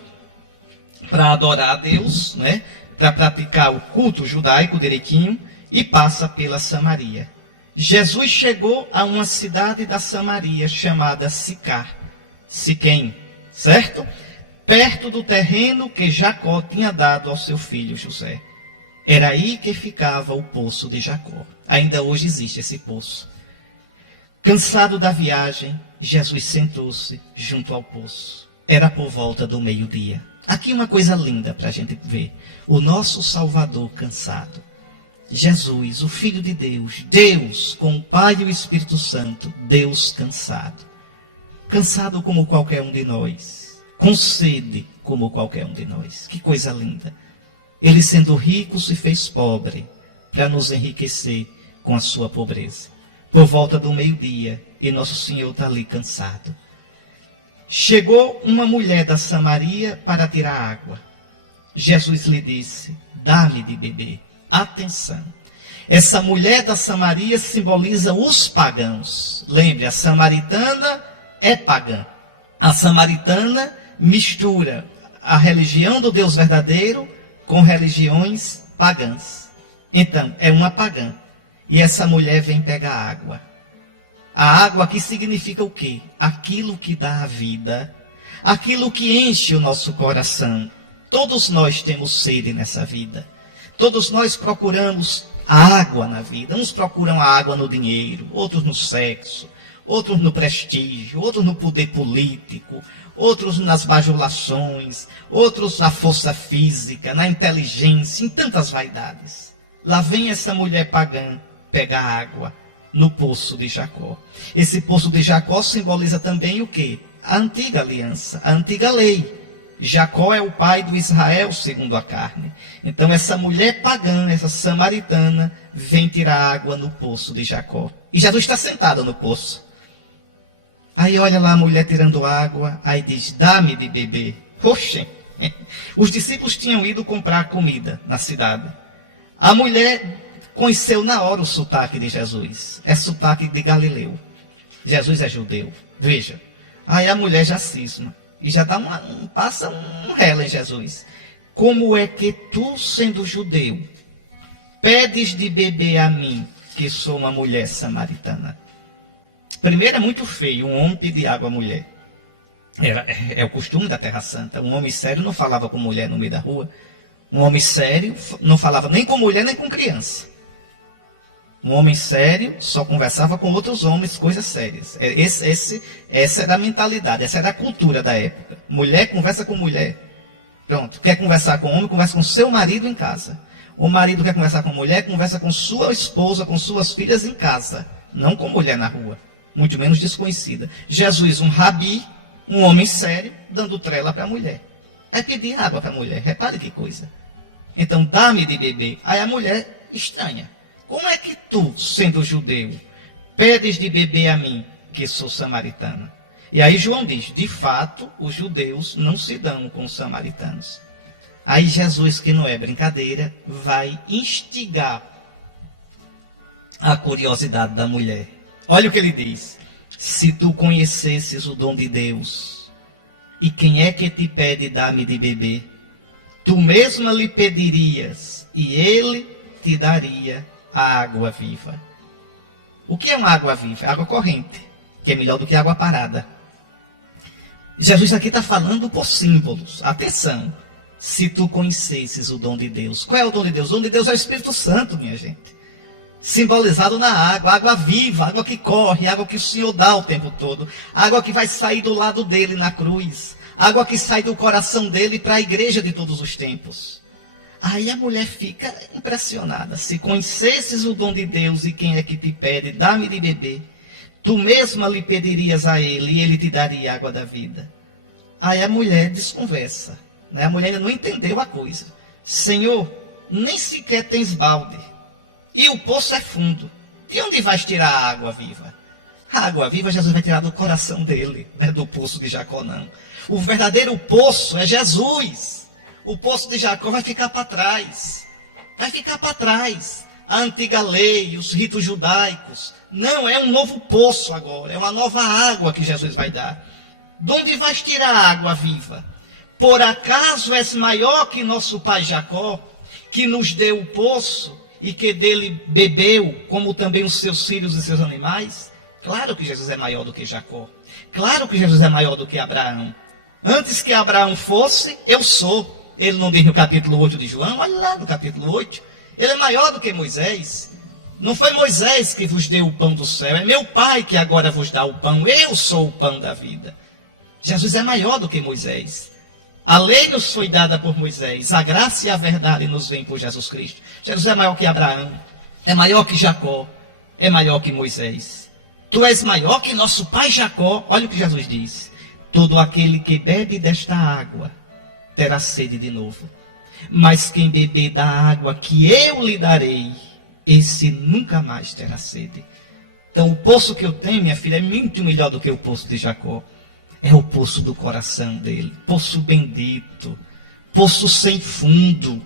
para adorar a Deus, né? Para praticar o culto judaico direitinho, e passa pela Samaria. Jesus chegou a uma cidade da Samaria chamada Siquém, certo? Perto do terreno que Jacó tinha dado ao seu filho José. Era aí que ficava o poço de Jacó. Ainda hoje existe esse poço. Cansado da viagem, Jesus sentou-se junto ao poço. Era por volta do meio-dia. Aqui uma coisa linda para a gente ver. O nosso Salvador cansado. Jesus, o Filho de Deus, Deus com o Pai e o Espírito Santo, Deus cansado. Cansado como qualquer um de nós. Com sede como qualquer um de nós. Que coisa linda. Ele sendo rico se fez pobre para nos enriquecer com a sua pobreza. Por volta do meio-dia, e nosso Senhor está ali cansado. Chegou uma mulher da Samaria para tirar água. Jesus lhe disse, dá-me de beber. Atenção, essa mulher da Samaria simboliza os pagãos. Lembre, a samaritana é pagã. A samaritana mistura a religião do Deus verdadeiro com religiões pagãs. Então, é uma pagã. E essa mulher vem pegar água. A água aqui significa o quê? Aquilo que dá a vida. Aquilo que enche o nosso coração. Todos nós temos sede nessa vida. Todos nós procuramos a água na vida. Uns procuram a água no dinheiro, outros no sexo, outros no prestígio, outros no poder político, outros nas bajulações, outros na força física, na inteligência, em tantas vaidades. Lá vem essa mulher pagã pegar água no poço de Jacó. Esse poço de Jacó simboliza também o quê? A antiga aliança, a antiga lei. Jacó é o pai do Israel segundo a carne. Então essa mulher pagã, essa samaritana, vem tirar água no poço de Jacó. E Jesus está sentado no poço. Aí olha lá a mulher tirando água, aí diz, dá-me de beber. Oxe, os discípulos tinham ido comprar comida na cidade. A mulher conheceu na hora o sotaque de Jesus. É sotaque de Galileu. Jesus é judeu. Veja. Aí a mulher já cisma. E já dá passa um rela em Jesus. Como é que tu, sendo judeu, pedes de beber a mim, que sou uma mulher samaritana? Primeiro, é muito feio um homem pedir água à mulher. É o costume da Terra Santa. Um homem sério não falava com mulher no meio da rua. Um homem sério não falava nem com mulher, nem com criança. Um homem sério só conversava com outros homens, coisas sérias. Essa era a mentalidade, essa era a cultura da época. Mulher conversa com mulher. Pronto. Quer conversar com homem, conversa com seu marido em casa. O marido quer conversar com mulher, conversa com sua esposa, com suas filhas em casa. Não com mulher na rua. Muito menos desconhecida. Jesus, um rabi, Um homem sério dando trela para a mulher. Vai pedir água para a mulher. Repare que coisa. Então, dá-me de beber. Aí a mulher estranha. Como é que tu, sendo judeu, pedes de beber a mim, que sou samaritana? E aí João diz, de fato, os judeus não se dão com os samaritanos. Aí Jesus, que não é brincadeira, vai instigar a curiosidade da mulher. Olha o que ele diz. Se tu conhecesses o dom de Deus, e quem é que te pede dar-me de beber, tu mesma lhe pedirias, e ele te daria a água viva. O que é uma água viva? Água corrente, que é melhor do que água parada. Jesus aqui está falando por símbolos. Atenção. Se tu conhecesses o dom de Deus. Qual é o dom de Deus? O dom de Deus é o Espírito Santo, minha gente. Simbolizado na água. Água viva, água que corre, água que o Senhor dá o tempo todo. Água que vai sair do lado dele na cruz. Água que sai do coração dele para a igreja de todos os tempos. Aí a mulher fica impressionada. Se conhecesses o dom de Deus e quem é que te pede, dá-me de beber. Tu mesma lhe pedirias a ele e ele te daria a água da vida. Aí a mulher desconversa. A mulher ainda não entendeu a coisa. Senhor, nem sequer tens balde. E o poço é fundo. De onde vais tirar a água viva? A água viva Jesus vai tirar do coração dele, não é do poço de Jacó, não. O verdadeiro poço é Jesus. O poço de Jacó vai ficar para trás. Vai ficar para trás. A antiga lei, os ritos judaicos. Não, é um novo poço agora. É uma nova água que Jesus vai dar. De onde vais tirar a água viva? Por acaso és maior que nosso pai Jacó, que nos deu o poço e que dele bebeu, como também os seus filhos e seus animais? Claro que Jesus é maior do que Jacó. Claro que Jesus é maior do que Abraão. Antes que Abraão fosse, eu sou. Ele não diz no capítulo 8 de João? Olha lá no capítulo 8. Ele é maior do que Moisés. Não foi Moisés que vos deu o pão do céu. É meu pai que agora vos dá o pão. Eu sou o pão da vida. Jesus é maior do que Moisés. A lei nos foi dada por Moisés. A graça e a verdade nos vêm por Jesus Cristo. Jesus é maior que Abraão. É maior que Jacó. É maior que Moisés. Tu és maior que nosso pai Jacó. Olha o que Jesus diz. Todo aquele que bebe desta água terá sede de novo. Mas quem beber da água que eu lhe darei, esse nunca mais terá sede. Então o poço que eu tenho, minha filha, é muito melhor do que o poço de Jacó. É o poço do coração dele. Poço bendito. Poço sem fundo.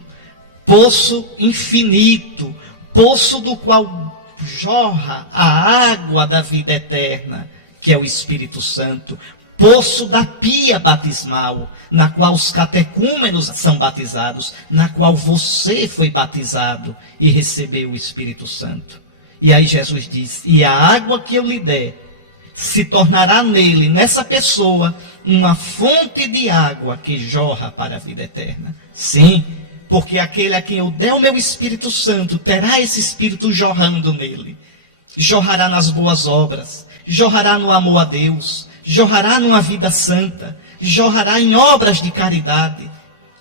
Poço infinito. Poço do qual jorra a água da vida eterna, que é o Espírito Santo. Poço da pia batismal, na qual os catecúmenos são batizados, na qual você foi batizado e recebeu o Espírito Santo. E aí Jesus diz, e a água que eu lhe der, se tornará nele, nessa pessoa, uma fonte de água que jorra para a vida eterna. Sim, porque aquele a quem eu der o meu Espírito Santo, terá esse Espírito jorrando nele. Jorrará nas boas obras, jorrará no amor a Deus, jorrará numa vida santa, jorrará em obras de caridade.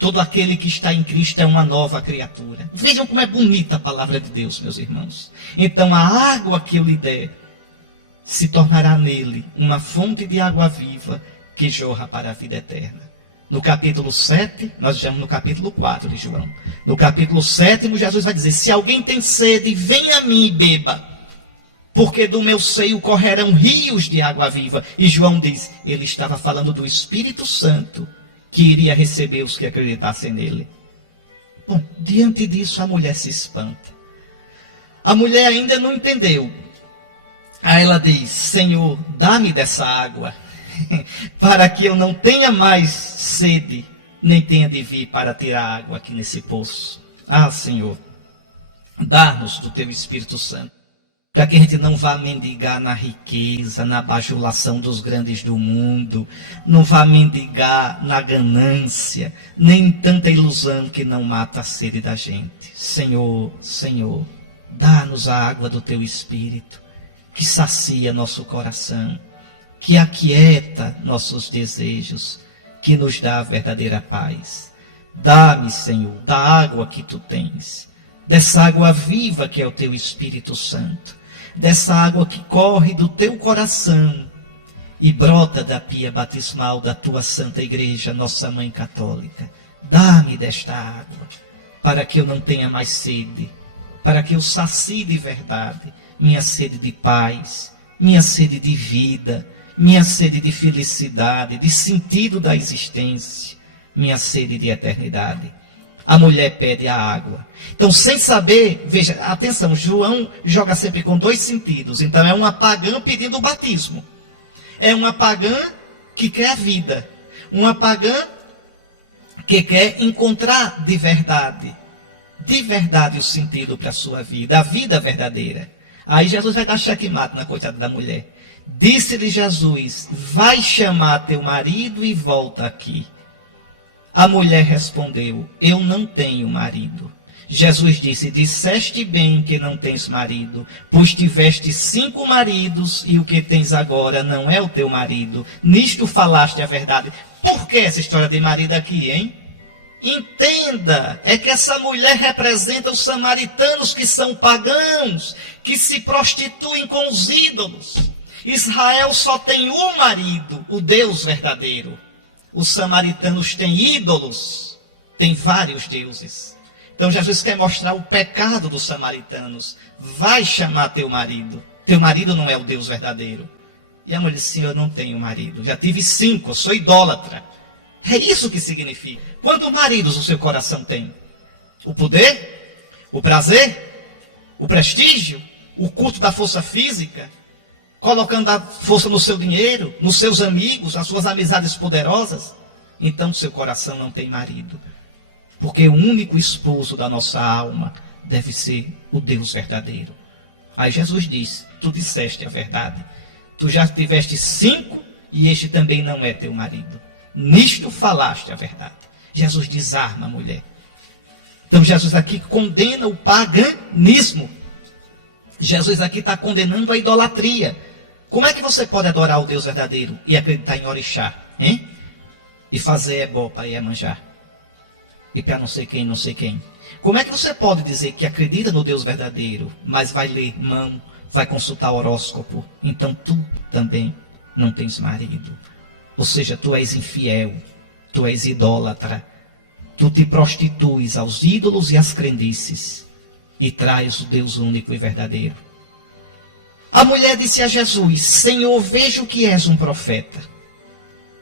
Todo aquele que está em Cristo é uma nova criatura. Vejam como é bonita a palavra de Deus, meus irmãos. Então a água que eu lhe der, se tornará nele uma fonte de água viva que jorra para a vida eterna. No capítulo 7, nós estamos no capítulo 4 de João. No capítulo 7, Jesus vai dizer, se alguém tem sede, venha a mim e beba, porque do meu seio correrão rios de água viva. E João diz, ele estava falando do Espírito Santo, que iria receber os que acreditassem nele. Bom, diante disso a mulher se espanta. A mulher ainda não entendeu. Aí ela diz, Senhor, dá-me dessa água, para que eu não tenha mais sede, nem tenha de vir para tirar água aqui nesse poço. Ah, Senhor, dá-nos do teu Espírito Santo, para que a gente não vá mendigar na riqueza, na bajulação dos grandes do mundo, não vá mendigar na ganância, nem em tanta ilusão que não mata a sede da gente. Senhor, Senhor, dá-nos a água do teu Espírito, que sacia nosso coração, que aquieta nossos desejos, que nos dá a verdadeira paz. Dá-me, Senhor, da água que tu tens, dessa água viva que é o teu Espírito Santo, dessa água que corre do teu coração e brota da pia batismal da tua Santa Igreja, nossa Mãe Católica. Dá-me desta água, para que eu não tenha mais sede, para que eu sacie de verdade minha sede de paz, minha sede de vida, minha sede de felicidade, de sentido da existência, minha sede de eternidade. A mulher pede a água. Então, sem saber, veja, atenção, João joga sempre com dois sentidos. Então, é uma pagã pedindo o batismo. É uma pagã que quer a vida. Uma pagã que quer encontrar de verdade o sentido para a sua vida, a vida verdadeira. Aí Jesus vai dar checkmate na coitada da mulher. Disse-lhe Jesus, vai chamar teu marido e volta aqui. A mulher respondeu, eu não tenho marido. Jesus disse, disseste bem que não tens marido, pois tiveste 5 maridos e o que tens agora não é o teu marido. Nisto falaste a verdade. Por que essa história de marido aqui, hein? Entenda, é que essa mulher representa os samaritanos que são pagãos, que se prostituem com os ídolos. Israel só tem um marido, o Deus verdadeiro. Os samaritanos têm ídolos, têm vários deuses. Então Jesus quer mostrar o pecado dos samaritanos. Vai chamar teu marido não é o Deus verdadeiro. E a mulher disse, eu não tenho marido, já tive 5, eu sou idólatra. É isso que significa. Quantos maridos o seu coração tem? O poder? O prazer? O prestígio? O culto da força física? Colocando a força no seu dinheiro, nos seus amigos, nas suas amizades poderosas? Então seu coração não tem marido. Porque o único esposo da nossa alma deve ser o Deus verdadeiro. Aí Jesus diz, tu disseste a verdade. Tu já tiveste 5 e este também não é teu marido. Nisto falaste a verdade. Jesus desarma a mulher. Então Jesus aqui condena o paganismo. Jesus aqui está condenando a idolatria. Como é que você pode adorar o Deus verdadeiro e acreditar em orixá? Hein? E fazer ebó para Iemanjá? E para não sei quem, não sei quem. Como é que você pode dizer que acredita no Deus verdadeiro, mas vai ler mão, vai consultar horóscopo? Então tu também não tens marido. Ou seja, tu és infiel, tu és idólatra, tu te prostituis aos ídolos e às crendices e traz o Deus único e verdadeiro. A mulher disse a Jesus, Senhor, vejo que és um profeta.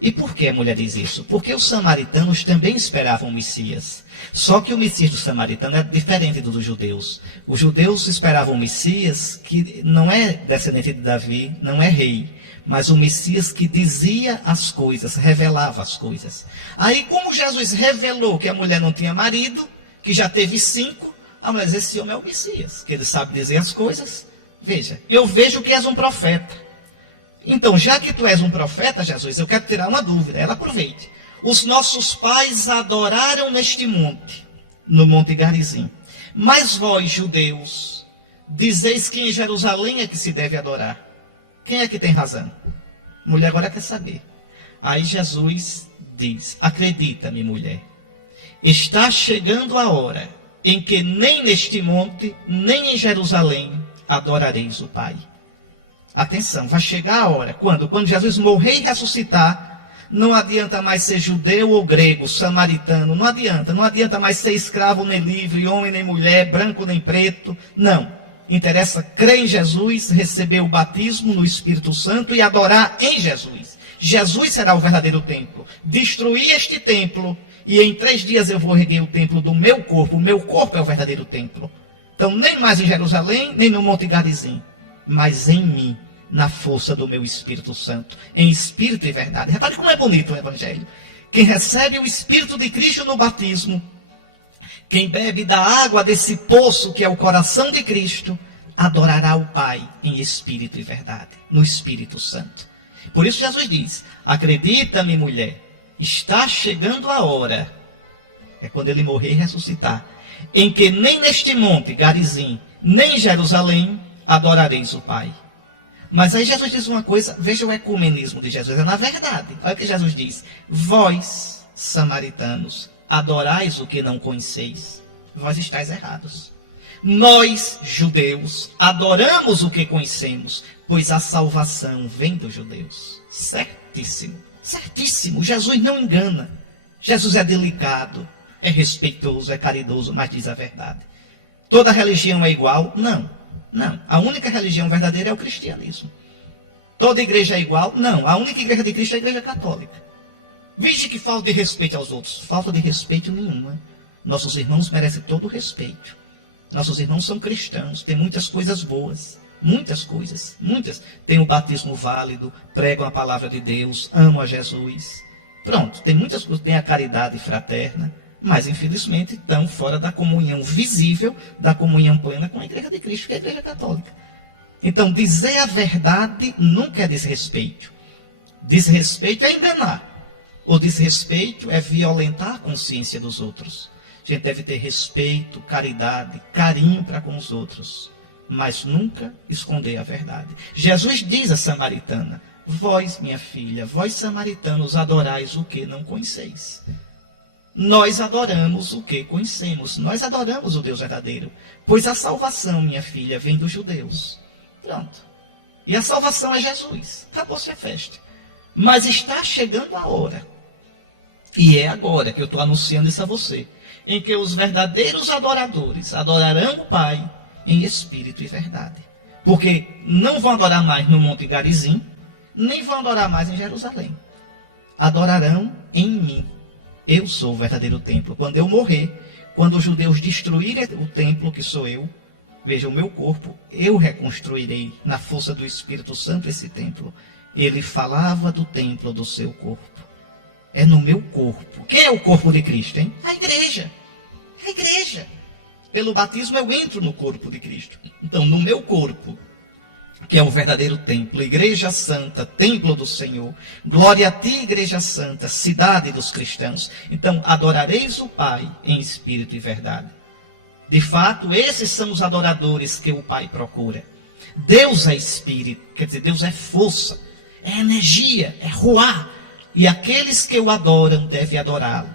E por que a mulher diz isso? Porque os samaritanos também esperavam o Messias. Só que o Messias do samaritano é diferente do dos judeus. Os judeus esperavam o Messias que não é descendente de Davi, não é rei, mas o Messias que dizia as coisas, revelava as coisas. Aí, como Jesus revelou que a mulher não tinha marido, que já teve 5, a mulher diz, esse homem é o Messias, que ele sabe dizer as coisas. Veja, eu vejo que és um profeta. Então, já que tu és um profeta, Jesus, eu quero tirar uma dúvida, ela aproveite. Os nossos pais adoraram neste monte, no Monte Garizim. Mas vós, judeus, dizeis que em Jerusalém é que se deve adorar. Quem é que tem razão? A mulher agora quer saber. Aí Jesus diz, acredita-me, mulher, está chegando a hora em que nem neste monte, nem em Jerusalém, adorareis o Pai. Atenção, vai chegar a hora. Quando? Quando Jesus morrer e ressuscitar, não adianta mais ser judeu ou grego, samaritano, não adianta mais ser escravo nem livre, homem nem mulher, branco nem preto, não. Interessa crer em Jesus, receber o batismo no Espírito Santo e adorar em Jesus. Jesus será o verdadeiro templo. Destruir este templo e em 3 dias eu vou erguer o templo do meu corpo. O meu corpo é o verdadeiro templo. Então nem mais em Jerusalém, nem no Monte Garizim, mas em mim, na força do meu Espírito Santo, em espírito e verdade. Repare como é bonito o Evangelho. Quem recebe o Espírito de Cristo no batismo, quem bebe da água desse poço que é o coração de Cristo, adorará o Pai em espírito e verdade, no Espírito Santo. Por isso Jesus diz, acredita-me, mulher, está chegando a hora, é quando ele morrer e ressuscitar, em que nem neste monte, Garizim, nem em Jerusalém, adorareis o Pai. Mas aí Jesus diz uma coisa, veja o ecumenismo de Jesus, é na verdade. Olha o que Jesus diz, vós, samaritanos, adorais o que não conheceis, vós estáis errados. Nós, judeus, adoramos o que conhecemos, pois a salvação vem dos judeus. Certíssimo, certíssimo. Jesus não engana. Jesus é delicado, é respeitoso, é caridoso, mas diz a verdade. Toda religião é igual? Não, não. A única religião verdadeira é o cristianismo. Toda igreja é igual? Não. A única igreja de Cristo é a igreja católica. Veja que falta de respeito aos outros. Falta de respeito nenhuma. Nossos irmãos merecem todo o respeito. Nossos irmãos são cristãos, têm muitas coisas boas. Muitas coisas, muitas. Tem o batismo válido, pregam a palavra de Deus, amam a Jesus. Pronto, tem muitas coisas, tem a caridade fraterna, mas infelizmente estão fora da comunhão visível, da comunhão plena com a igreja de Cristo, que é a igreja católica. Então, dizer a verdade nunca é desrespeito. Desrespeito é enganar. O desrespeito é violentar a consciência dos outros. A gente deve ter respeito, caridade, carinho para com os outros, mas nunca esconder a verdade. Jesus diz à samaritana: vós, minha filha, vós samaritanos, adorais o que não conheceis. Nós adoramos o que conhecemos. Nós adoramos o Deus verdadeiro. Pois a salvação, minha filha, vem dos judeus. Pronto. E a salvação é Jesus. Acabou-se a festa. Mas está chegando a hora. E é agora que eu estou anunciando isso a você. Em que os verdadeiros adoradores adorarão o Pai em espírito e verdade. Porque não vão adorar mais no Monte Garizim, nem vão adorar mais em Jerusalém. Adorarão em mim. Eu sou o verdadeiro templo. Quando eu morrer, quando os judeus destruírem o templo que sou eu, veja, o meu corpo, eu reconstruirei na força do Espírito Santo esse templo. Ele falava do templo do seu corpo. É no meu corpo. Quem é o corpo de Cristo, hein? A igreja. A igreja. Pelo batismo eu entro no corpo de Cristo. Então, no meu corpo, que é o verdadeiro templo, igreja santa, templo do Senhor, glória a ti, igreja santa, cidade dos cristãos. Então, adorareis o Pai em espírito e verdade. De fato, esses são os adoradores que o Pai procura. Deus é espírito, quer dizer, Deus é força, é energia, é ruá. E aqueles que o adoram devem adorá-lo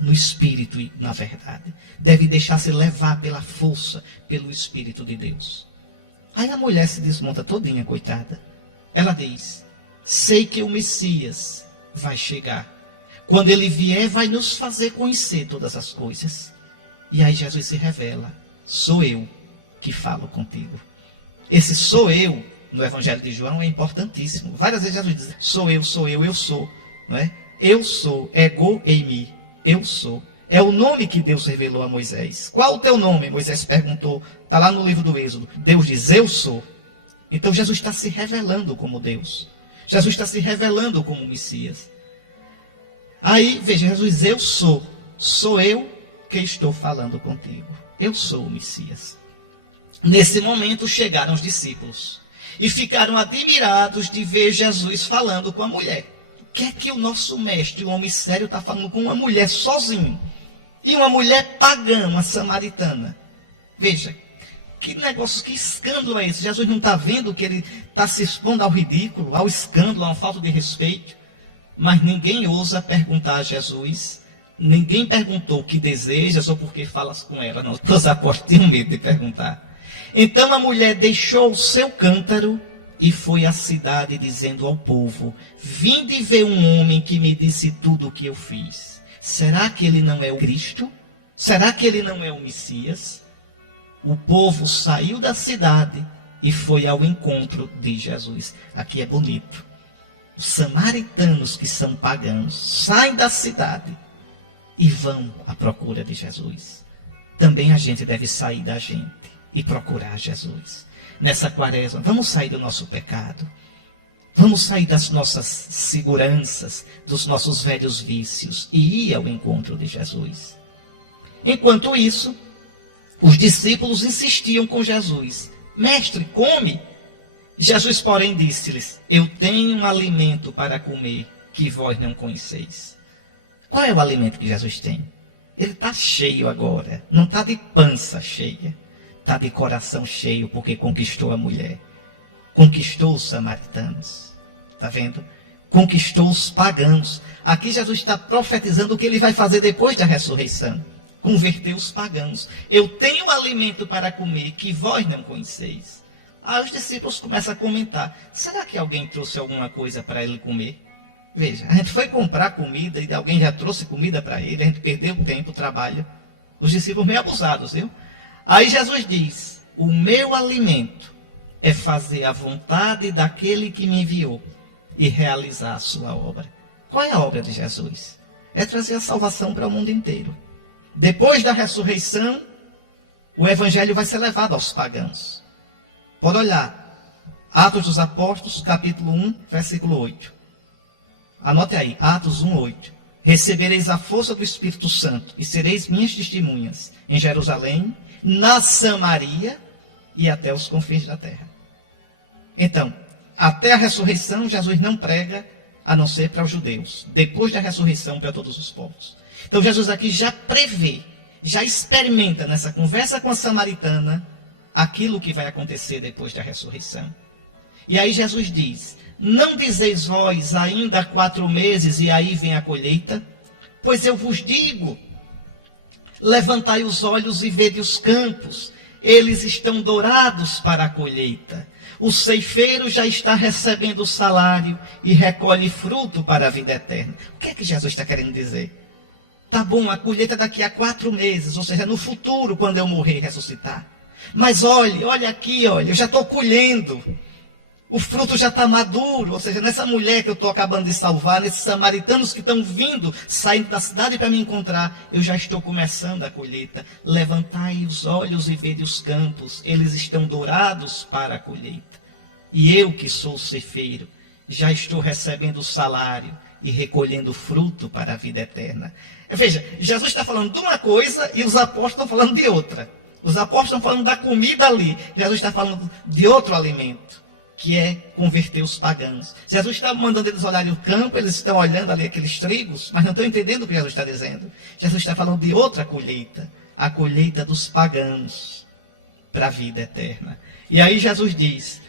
no espírito e na verdade. Devem deixar-se levar pela força, pelo Espírito de Deus. Aí a mulher se desmonta todinha, coitada. Ela diz: sei que o Messias vai chegar. Quando ele vier, vai nos fazer conhecer todas as coisas. E aí Jesus se revela: sou eu que falo contigo. Esse sou eu, no Evangelho de João, é importantíssimo. Várias vezes Jesus diz: sou eu, eu sou. Não é? Eu sou, ego eimi, eu sou. É o nome que Deus revelou a Moisés. Qual o teu nome? Moisés perguntou. Está lá no livro do Êxodo. Deus diz: eu sou. Então Jesus está se revelando como Deus. Jesus está se revelando como Messias. Aí, veja, Jesus diz: eu sou. Sou eu que estou falando contigo. Eu sou o Messias. Nesse momento chegaram os discípulos. E ficaram admirados de ver Jesus falando com a mulher. O que é que o nosso mestre, o homem sério, está falando com uma mulher sozinho? E uma mulher pagã, uma samaritana. Veja, que negócio, que escândalo é esse? Jesus não está vendo que ele está se expondo ao ridículo, ao escândalo, a uma falta de respeito? Mas ninguém ousa perguntar a Jesus. Ninguém perguntou o que desejas ou por que falas com ela. Não, os apóstolos tinham medo de perguntar. Então a mulher deixou o seu cântaro e foi à cidade dizendo ao povo: vinde ver um homem que me disse tudo o que eu fiz. Será que ele não é o Cristo? Será que ele não é o Messias? O povo saiu da cidade e foi ao encontro de Jesus. Aqui é bonito. Os samaritanos, que são pagãos, saem da cidade e vão à procura de Jesus. Também a gente deve sair da gente e procurar Jesus. Nessa quaresma, vamos sair do nosso pecado. Vamos sair das nossas seguranças, dos nossos velhos vícios e ir ao encontro de Jesus. Enquanto isso, os discípulos insistiam com Jesus: mestre, come. Jesus, porém, disse-lhes: eu tenho um alimento para comer que vós não conheceis. Qual é o alimento que Jesus tem? Ele está cheio agora, não está de pança cheia. Está de coração cheio porque conquistou a mulher. Conquistou os samaritanos. Está vendo? Conquistou os pagãos. Aqui Jesus está profetizando o que ele vai fazer depois da ressurreição. Converter os pagãos. Eu tenho alimento para comer que vós não conheceis. Aí os discípulos começam a comentar: será que alguém trouxe alguma coisa para ele comer? Veja, a gente foi comprar comida e alguém já trouxe comida para ele, a gente perdeu o tempo, o trabalho. Os discípulos meio abusados, viu? Aí Jesus diz: o meu alimento é fazer a vontade daquele que me enviou e realizar a sua obra. Qual é a obra de Jesus? É trazer a salvação para o mundo inteiro. Depois da ressurreição, o evangelho vai ser levado aos pagãos. Pode olhar, Atos dos Apóstolos, capítulo 1, versículo 8. Anote aí, Atos 1, 8. Recebereis a força do Espírito Santo e sereis minhas testemunhas em Jerusalém, na Samaria e até os confins da terra. Então, até a ressurreição, Jesus não prega a não ser para os judeus. Depois da ressurreição, para todos os povos. Então, Jesus aqui já prevê, já experimenta nessa conversa com a samaritana aquilo que vai acontecer depois da ressurreição. E aí Jesus diz: não dizeis vós ainda 4 meses e aí vem a colheita? Pois eu vos digo, levantai os olhos e vede os campos, eles estão dourados para a colheita. O ceifeiro já está recebendo o salário e recolhe fruto para a vida eterna. O que é que Jesus está querendo dizer? Tá bom, a colheita é daqui a 4 meses, ou seja, no futuro, quando eu morrer e ressuscitar. Mas olha aqui, eu já estou colhendo. O fruto já está maduro, ou seja, nessa mulher que eu estou acabando de salvar, nesses samaritanos que estão vindo, saindo da cidade para me encontrar, eu já estou começando a colheita. Levantai os olhos e vede os campos, eles estão dourados para a colheita. E eu, que sou o ceifeiro, já estou recebendo o salário e recolhendo fruto para a vida eterna. Veja, Jesus está falando de uma coisa e os apóstolos estão falando de outra. Os apóstolos estão falando da comida ali, Jesus está falando de outro alimento, que é converter os pagãos. Jesus está mandando eles olharem o campo, eles estão olhando ali aqueles trigos, mas não estão entendendo o que Jesus está dizendo. Jesus está falando de outra colheita, a colheita dos pagãos para a vida eterna. E aí Jesus diz: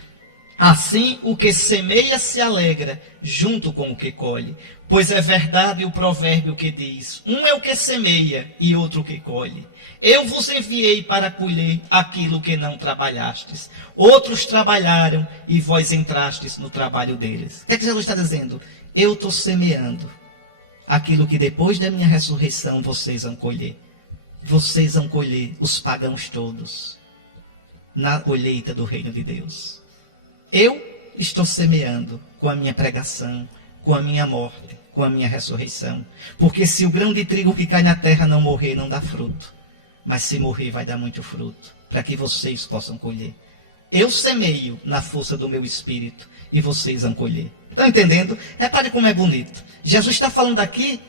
assim o que semeia se alegra junto com o que colhe, pois é verdade o provérbio que diz: um é o que semeia e outro o que colhe. Eu vos enviei para colher aquilo que não trabalhastes. Outros trabalharam e vós entrastes no trabalho deles. O que é que Jesus está dizendo? Eu estou semeando aquilo que depois da minha ressurreição vocês vão colher. Vocês vão colher, os pagãos todos, na colheita do reino de Deus. Eu estou semeando com a minha pregação, com a minha morte, com a minha ressurreição. Porque se o grão de trigo que cai na terra não morrer, não dá fruto. Mas se morrer, vai dar muito fruto, para que vocês possam colher. Eu semeio na força do meu espírito e vocês vão colher. Estão entendendo? Repare como é bonito. Jesus está falando aqui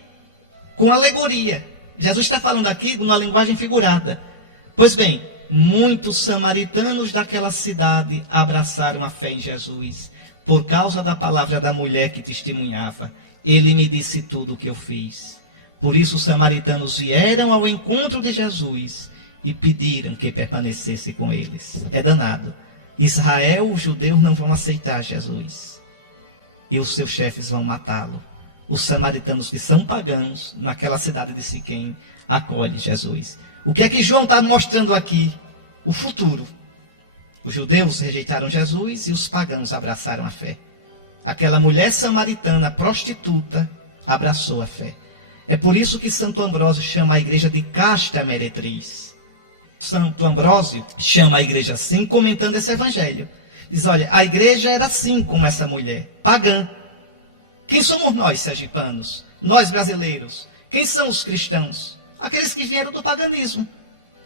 com alegoria. Jesus está falando aqui numa linguagem figurada. Pois bem, muitos samaritanos daquela cidade abraçaram a fé em Jesus, por causa da palavra da mulher que testemunhava. Ele me disse tudo o que eu fiz. Por isso os samaritanos vieram ao encontro de Jesus e pediram que permanecesse com eles. É danado. Israel, os judeus não vão aceitar Jesus. E os seus chefes vão matá-lo. Os samaritanos, que são pagãos, naquela cidade de Siquém, acolhem Jesus. O que é que João está mostrando aqui? O futuro. Os judeus rejeitaram Jesus e os pagãos abraçaram a fé. Aquela mulher samaritana, prostituta, abraçou a fé. É por isso que Santo Ambrósio chama a igreja de casta meretriz. Santo Ambrósio chama a igreja assim, comentando esse evangelho. Diz: olha, a igreja era assim como essa mulher, pagã. Quem somos nós, sergipanos? Nós, brasileiros? Quem são os cristãos? Aqueles que vieram do paganismo,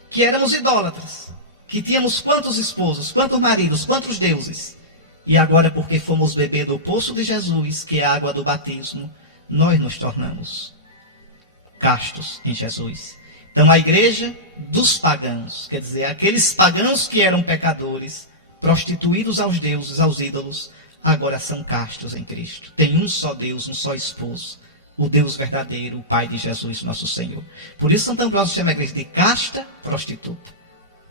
que éramos idólatras, que tínhamos quantos esposos, quantos maridos, quantos deuses. E agora, porque fomos beber do poço de Jesus, que é a água do batismo, nós nos tornamos castos em Jesus. Então a igreja dos pagãos, quer dizer, aqueles pagãos que eram pecadores, prostituídos aos deuses, aos ídolos, agora são castos em Cristo. Tem um só Deus, um só esposo, o Deus verdadeiro, o Pai de Jesus, nosso Senhor. Por isso Santo Ambrósio chama a igreja de casta prostituta.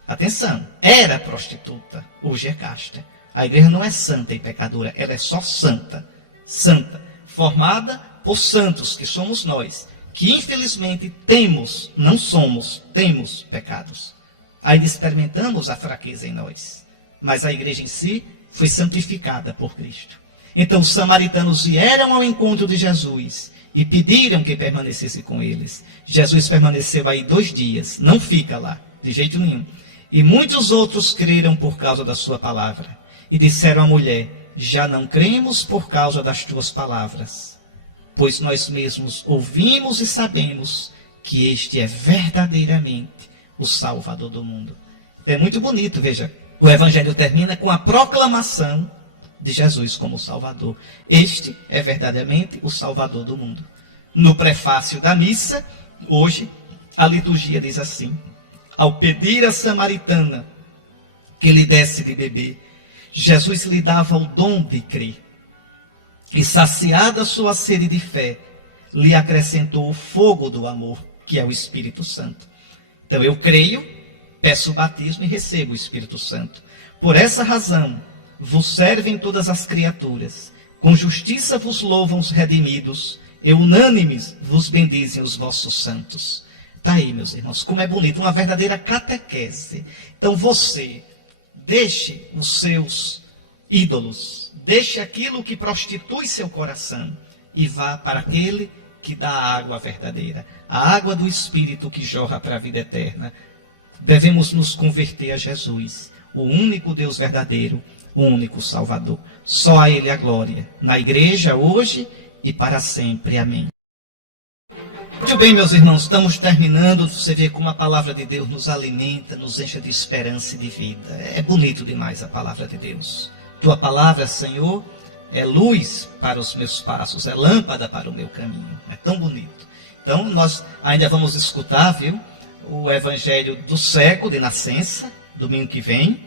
Atenção, era prostituta, hoje é casta. A igreja não é santa e pecadora, ela é só santa. Santa, formada por santos, que somos nós, que infelizmente temos, não somos, temos pecados. Ainda experimentamos a fraqueza em nós. mas a igreja em si foi santificada por Cristo. Então os samaritanos vieram ao encontro de Jesus e pediram que permanecesse com eles. Jesus permaneceu aí 2 dias, não fica lá, de jeito nenhum. E muitos outros creram por causa da sua palavra. E disseram à mulher: já não cremos por causa das tuas palavras, pois nós mesmos ouvimos e sabemos que este é verdadeiramente o Salvador do mundo. É muito bonito, veja. O Evangelho termina com a proclamação de Jesus como Salvador. Este é verdadeiramente o Salvador do mundo. No prefácio da missa, hoje, a liturgia diz assim: ao pedir à samaritana que lhe desse de beber, Jesus lhe dava o dom de crer. E saciada sua sede de fé, lhe acrescentou o fogo do amor, que é o Espírito Santo. Então eu creio, peço o batismo e recebo o Espírito Santo. Por essa razão, vos servem todas as criaturas, com justiça vos louvam os redimidos, e unânimes vos bendizem os vossos santos. Está aí, meus irmãos, como é bonito, uma verdadeira catequese. Então você, deixe os seus ídolos, deixe aquilo que prostitui seu coração e vá para aquele que dá a água verdadeira, a água do Espírito que jorra para a vida eterna. Devemos nos converter a Jesus, o único Deus verdadeiro, o único Salvador. Só a Ele a glória, na igreja hoje e para sempre. Amém. Muito bem, meus irmãos, estamos terminando. Você vê como a palavra de Deus nos alimenta, nos enche de esperança e de vida. É bonito demais a palavra de Deus. Tua palavra, Senhor, é luz para os meus passos, é lâmpada para o meu caminho. É tão bonito. Então, nós ainda vamos escutar, viu, o evangelho do cego de nascença, domingo que vem,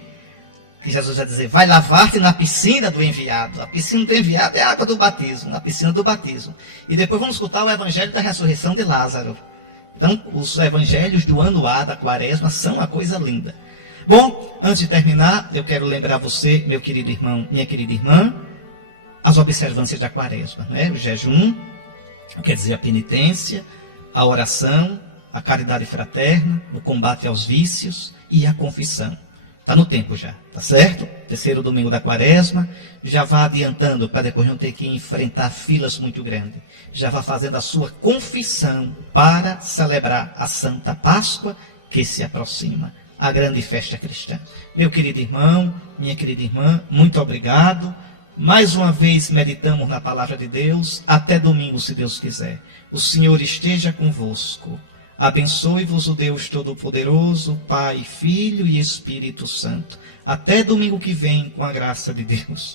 que Jesus vai dizer: vai lavar-te na piscina do enviado. A piscina do enviado é a água do batismo, na piscina do batismo. E depois vamos escutar o evangelho da ressurreição de Lázaro. Então, os evangelhos do ano A, da quaresma, são uma coisa linda. Bom, antes de terminar, eu quero lembrar você, meu querido irmão, minha querida irmã, as observâncias da quaresma, né? O jejum, quer dizer, a penitência, a oração, a caridade fraterna, o combate aos vícios e a confissão. Está no tempo já, tá certo? 3º domingo da quaresma, já vá adiantando para depois não ter que enfrentar filas muito grandes. Já vá fazendo a sua confissão para celebrar a Santa Páscoa que se aproxima, a grande festa cristã. Meu querido irmão, minha querida irmã, muito obrigado. Mais uma vez meditamos na palavra de Deus. Até domingo, se Deus quiser. O Senhor esteja convosco. Abençoe-vos o Deus Todo-Poderoso, Pai, Filho e Espírito Santo. Até domingo que vem, com a graça de Deus.